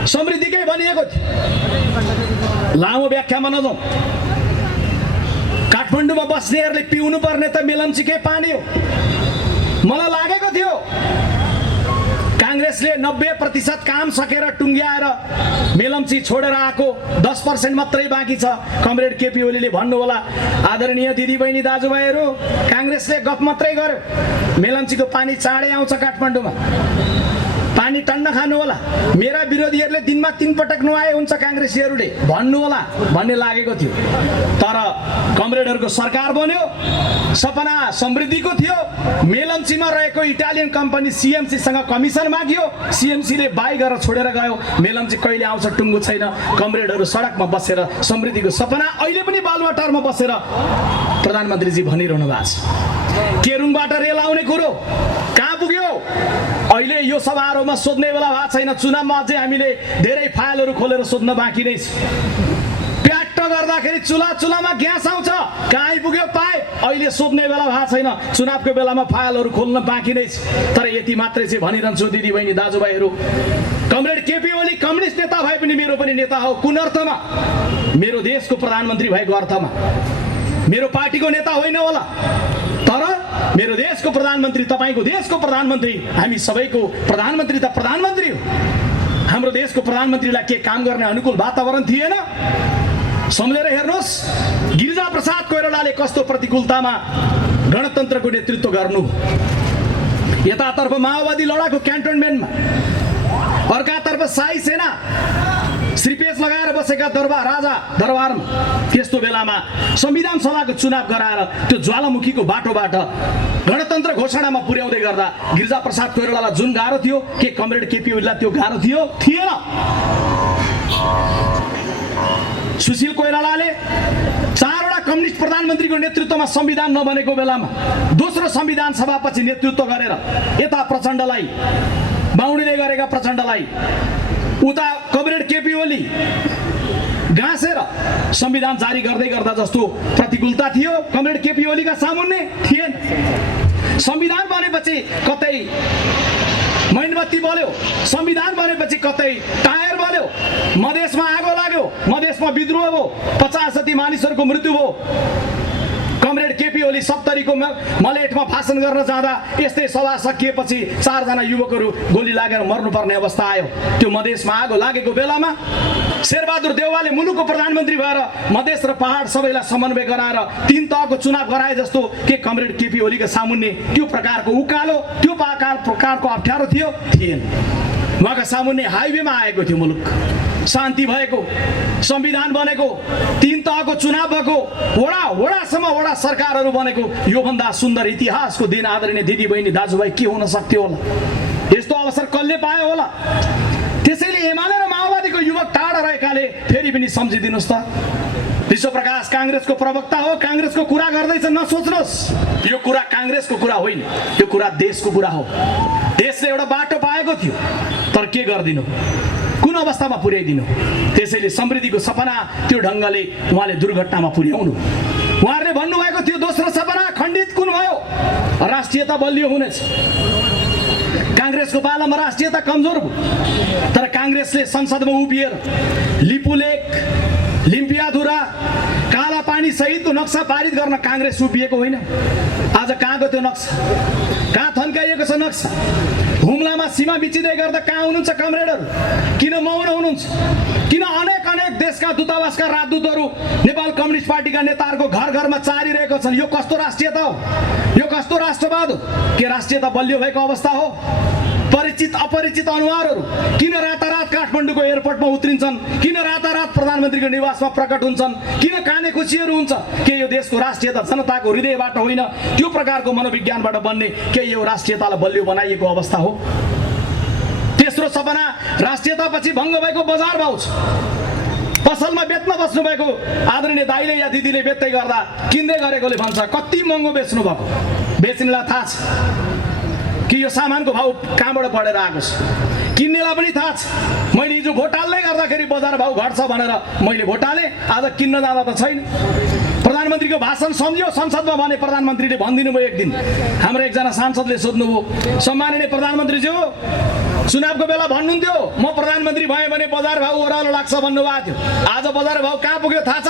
समृद्धिकै भनिएको थियो, लामो व्याख्यामा नजाउँ। काठमाडौँमा बस्नेहरूले पिउनु पर्ने त मेलम्चीकै पानी हो। मलाई लागेको थियो काङ्ग्रेसले 90% काम सकेर टुङ्ग्याएर मेलम्ची छोडेर आएको 10% मात्रै बाँकी छ। कमरेड केपी ओलीले भन्नु होला, आदरणीय दिदीबहिनी दाजुभाइहरू, काङ्ग्रेसले गफ मात्रै गर्यो, मेलम्चीको पानी चाँडै आउँछ काठमाडौँमा। पानी टन्न खानु होला, मेरा विरोधीहरूले दिनमा 3 पटक नुहाए हुन्छ काङ्ग्रेसीहरूले भन्नु होला भन्ने लागेको थियो। तर कमरेडहरूको सरकार बन्यो, सपना समृद्धिको थियो। मेलम्चीमा रहेको इटालियन कम्पनी सिएमसीसँग कमिसन माग्यो, सिएमसीले बाई गरेर छोडेर गयो। मेलम्ची कहिले आउँछ टुङ्गो छैन। कमरेडहरू सडकमा बसेर समृद्धिको सपना अहिले पनि बालुवाटारमा बसेर प्रधानमन्त्रीजी भनिरहनु भएको छ। केरुङबाट रेल आउने कुरो कहाँ पुग्यो? अहिले यो समारोहमा सोध्ने बेला भएको छैन। चुनावमा अझै हामीले धेरै फाइलहरू खोलेर सोध्न बाँकी नै छ। प्याट्ट गर्दाखेरि चुलामा ग्यास आउँछ, कहाँ आइपुग्यो पाइप? अहिले सोध्ने बेला भएको छैन। चुनावको बेलामा फाइलहरू खोल्न बाँकी नै छ। तर यति मात्रै चाहिँ भनिरहन्छु दिदी बहिनी दाजुभाइहरू, कमरेड केपी ओली कम्युनिस्ट नेता भए पनि मेरो पनि नेता हो। कुन अर्थमा? मेरो देशको प्रधानमन्त्री भएको अर्थमा। मेरो पार्टीको नेता होइन होला, तर मेरो देशको प्रधानमन्त्री, तपाईँको देशको प्रधानमन्त्री, हामी सबैको प्रधानमन्त्री त प्रधानमन्त्री हो। हाम्रो देशको प्रधानमन्त्रीलाई के काम गर्ने अनुकूल वातावरण थिएन? सम्झेर हेर्नुहोस्, गिरिजाप्रसाद कोइरालाले कस्तो प्रतिकूलतामा गणतन्त्रको नेतृत्व गर्नु। यतातर्फ माओवादी लडाको क्यान्टोनमेन्टमा, अर्कातर्फ शाही सेना श्रीपेश लगाएर बसेका राजा दरबारमा। त्यस्तो बेलामा संविधान सभाको चुनाव गराएर त्यो ज्वालामुखीको बाटोबाट गणतन्त्र घोषणामा पुर्याउँदै गर्दा गिरिजाप्रसाद कोइरालालाई जुन गाह्रो थियो, के कमरेड केपी ओलीलाई त्यो गाह्रो थियो? थिएन। सुशील कोइरालाले 4वटा कम्युनिस्ट प्रधानमन्त्रीको नेतृत्वमा संविधान नबनेको बेलामा दोस्रो संविधान सभापछि नेतृत्व गरेर यता प्रचण्डलाई बाहुडीले गरेका प्रचण्डलाई, उता कमरेड केपी ओली गाँसेर संविधान जारी गर्दै गर्दा जस्तो प्रतिकूलता थियो कमरेड केपी ओलीका सामुन्ने थिएन। संविधान बनेपछि कतै मैनबत्ती बल्यो, संविधान बनेपछि कतै टायर बल्यो, मधेसमा आगो लाग्यो, मधेसमा विद्रोह भयो, 50 जति मानिसहरूको मृत्यु भयो। कमरेड केपी ओली 70 को मलेटमा भाषण गर्न जाँदा यस्तै सभा सकिएपछि 4 जना युवकहरू गोली लागेर मर्नुपर्ने अवस्था आयो। त्यो मधेसमा आगो लागेको बेलामा शेरबहादुर देउवाले मुलुकको प्रधानमन्त्री भएर मधेस र पहाड सबैलाई समन्वय गराएर 3 तहको चुनाव गराए जस्तो के कमरेड केपी ओलीका सामुन्ने त्यो प्रकारको उकालो, त्यो प्रकारको अप्ठ्यारो थियो? थिएन। उहाँका सामुन्ने हाइवेमा आएको थियो मुलुक, शान्ति भएको, संविधान बनेको, 3 तहको चुनाव भएको, वडासम्म वडा सरकारहरू बनेको। योभन्दा सुन्दर इतिहासको दिन आदरणीय दिदी बहिनी दाजुभाइ के हुन सक्थ्यो होला? यस्तो अवसर कसले पायो होला? त्यसैले एमाले र माओवादीको युवक टाढा रहेकाले फेरि पनि सम्झिदिनुहोस् त। विश्वप्रकाश काङ्ग्रेसको प्रवक्ता हो, काङ्ग्रेसको कुरा गर्दैछ, नसोच्नुहोस्। यो कुरा काङ्ग्रेसको कुरा होइन, यो कुरा देशको कुरा हो। देशले एउटा बाटो पाएको थियो, तर के गरिदिनु, कुन अवस्थामा पुर्याइदिनु? त्यसैले समृद्धिको सपना त्यो ढङ्गले उहाँले दुर्घटनामा पुर्याउनु। उहाँहरूले भन्नुभएको थियो दोस्रो सपना खण्डित कुन भयो? राष्ट्रियता बलियो हुनेछ। काङ्ग्रेसको पालामा राष्ट्रियता कमजोर भयो, तर काङ्ग्रेसले संसदमा उभिएर लिपुलेक, लिम्पियाधुरा, काला पानी सहितको नक्सा पारित गर्न काङ्ग्रेस उभिएको होइन। आज कहाँको त्यो नक्सा? कहाँ थन्काइएको छ नक्सा? हुम्लामा सीमा बिचिँदै गर्दा कहाँ हुनुहुन्छ कमरेडहरू? किन मौन हुनुहुन्छ? किन अनेक देशका दूतावासका राजदूतहरू नेपाल कम्युनिस्ट पार्टीका नेताहरूको घर घरमा चारिरहेको छन्? यो कस्तो राष्ट्रियता हो? यो कस्तो राष्ट्रवाद हो? के राष्ट्रियता बलियो भएको अवस्था हो? परिचित अपरिचित अनुहारहरू किन रातारात काठमाडौँको एयरपोर्टमा उत्रिन्छन्? किन रातारात प्रधानमन्त्रीको निवासमा प्रकट हुन्छन्? किन काने खुसीहरू हुन्छ? के यो देशको राष्ट्रियता जनताको हृदयबाट होइन, त्यो प्रकारको मनोविज्ञानबाट बन्ने के यो राष्ट्रियतालाई बलियो बनाइएको अवस्था हो? तेस्रो सपना राष्ट्रियतापछि भङ्ग भएको बजार भाउ छ। पसलमा बेच्न बस्नु भएको आदरणीय दाइले या दिदीले बेच्दै गर्दा किन्दै गरेकोले भन्छ कति महँगो बेच्नु भएको। बेच्नेलाई थाहा छ कि यो सामानको भाउ कहाँबाट बढेर आएको छ, किन्नेलाई पनि थाहा छ। मैले हिजो घोटालले गर्दाखेरि बजार भाउ घट्छ भनेर मैले घोटाले, आज किन्न जाँदा त छैन। प्रधानमन्त्रीको भाषण सम्झियो संसदमा भने प्रधानमन्त्रीले भनिदिनु भयो। एक दिन हाम्रो एकजना सांसदले सोध्नुभयो, सम्माननीय प्रधानमन्त्रीज्यू चुनावको बेला भन्नुहुन्थ्यो म प्रधानमन्त्री भएँ भने बजार भाउ ओह्रालो लाग्छ भन्नुभएको थियो, आज बजार भाउ कहाँ पुग्यो थाहा छ?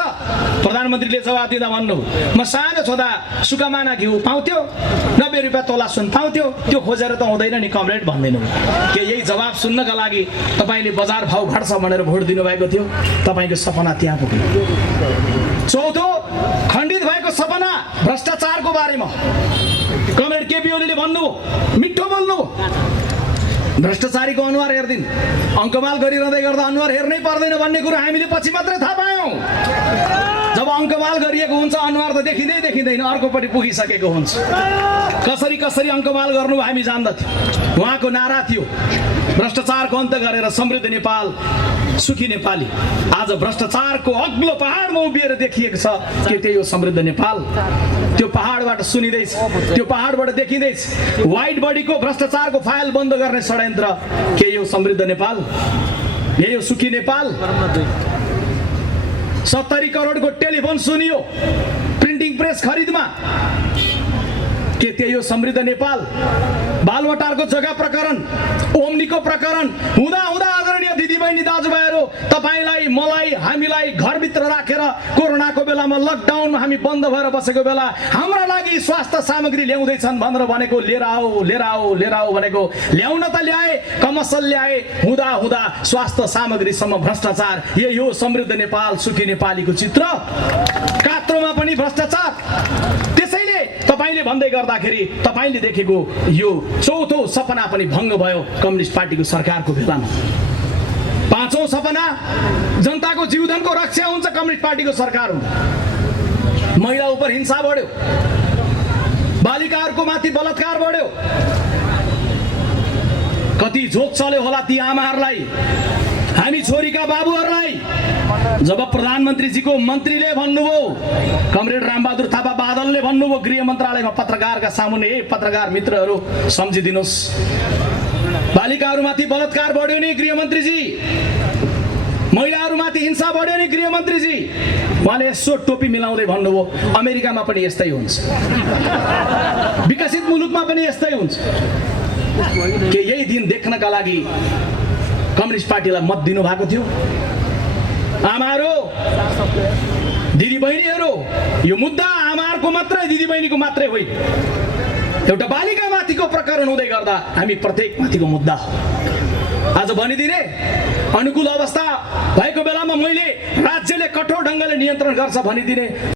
प्रधानमन्त्रीले जवाब दिँदा भन्नुभयो म सानो छोदा सुकामाना घिउ पाउँथ्यो, 90 रुपियाँ तोला सुन पाउँथ्यो, त्यो खोजेर त हुँदैन नि कमरेड भन्दिनु। के यही जवाब सुन्नका लागि तपाईँले बजार भाउ घट्छ भनेर भोट दिनुभएको थियो? तपाईँको सपना त्यहाँ पुग्यो। चौथो खण्डित भएको सपना भ्रष्टाचारको बारेमा कमरेड केपी ओलीले भन्नुभयो, मिठो बोल्नुभयो। भ्रष्टाचारीको अनुहार हेर्दिन, अङ्कमाल गरिरहँदै गर्दा अनुहार हेर्नै पर्दैन भन्ने कुरो हामीले पछि मात्रै थाहा पायौँ। जब अङ्कमाल गरिएको हुन्छ अनुहार त देखिँदैन, अर्कोपट्टि पुगिसकेको हुन्छ। कसरी अङ्कमाल गर्नु हामी जान्दथ्यौँ। उहाँको नारा थियो भ्रष्टाचारको अन्त गरेर समृद्ध नेपाल, सुखी नेपाली। आज भ्रष्टाचारको अग्लो पहाडमा उभिएर देखिएको छ के त्यही हो समृद्ध नेपाल। त्यो पहाडबाट सुनिँदैछ, त्यो पहाडबाट देखिँदैछ व्हाइट बडीको भ्रष्टाचारको फाइल बन्द गर्ने षड्यन्त्र। के यो समृद्ध नेपाल, यही हो सुखी नेपाल। 70 करोडको टेलिफोन सुनियो प्रिन्टिङ प्रेस खरिदमा, के त्यही हो समृद्ध नेपाल। बालवटारको जग्गा प्रकरण, ओम्नीको प्रकरण हुँदा आदरणीय दिदीबहिनी दाजुभाइहरू, तपाईलाई मलाई हामीलाई घरभित्र राखेर कोरोनाको बेलामा लकडाउनमा हामी बन्द भएर बसेको बेला हाम्रा लागि स्वास्थ्य सामग्री ल्याउँदैछन् भनेर भनेको लिएर आओ भनेको ल्याउन त ल्याए, कमसल ल्याए, हुँदा स्वास्थ्य सामग्रीसम्म भ्रष्टाचार। यही हो समृद्ध नेपाल, सुखी नेपालीको चित्र। कात्रोमा पनि भ्रष्टाचार। त्यसैले तपाईले भन्दै गर्दाखेरि तपाईले देखेको यो चौथो सपना पनि भङ्ग भयो कम्युनिस्ट पार्टीको सरकारको बेलामा। पाँचौं सपना जनताको जीवनको रक्षा हुन्छ कम्युनिस्ट पार्टीको सरकार हुँदा। महिला उप हिंसा बढ्यो, बालिकाहरूको माथि बलात्कार बढ्यो। कति झोक चल्यो होला ती आमाहरूलाई, हामी छोरीका बाबुहरूलाई। जब प्रधानमन्त्रीजीको मन्त्रीले भन्नुभयो, कमरेड रामबहादुर थापा बादलले भन्नुभयो गृह मन्त्रालयमा पत्रकारका सामुन्ने, ए पत्रकार मित्रहरू सम्झिदिनुहोस्, बालिकाहरूमाथि बलात्कार बढ्यो नि गृहमन्त्रीजी, महिलाहरूमाथि हिंसा बढ्यो नि गृहमन्त्रीजी। उहाँले यसो टोपी मिलाउँदै भन्नुभयो अमेरिकामा पनि यस्तै हुन्छ, विकसित मुलुकमा पनि यस्तै हुन्छ। के यही दिन देख्नका लागि कम्युनिस्ट पार्टीलाई मत दिनु भएको थियो? आमाहरू, दिदीबहिनीहरू, यो मुद्दा आमाहरूको मात्रै, दिदीबहिनीको मात्रै होइन। एउटा बालिका माथिको प्रकरण हुँदै गर्दा हामी प्रत्येक माथिको मुद्दा हो। आज भनिदिने अनुकूल अवस्था भएको बेलामा मैले राज्यले कठोर ढङ्गले नियन्त्रण गर्छ भनिदिने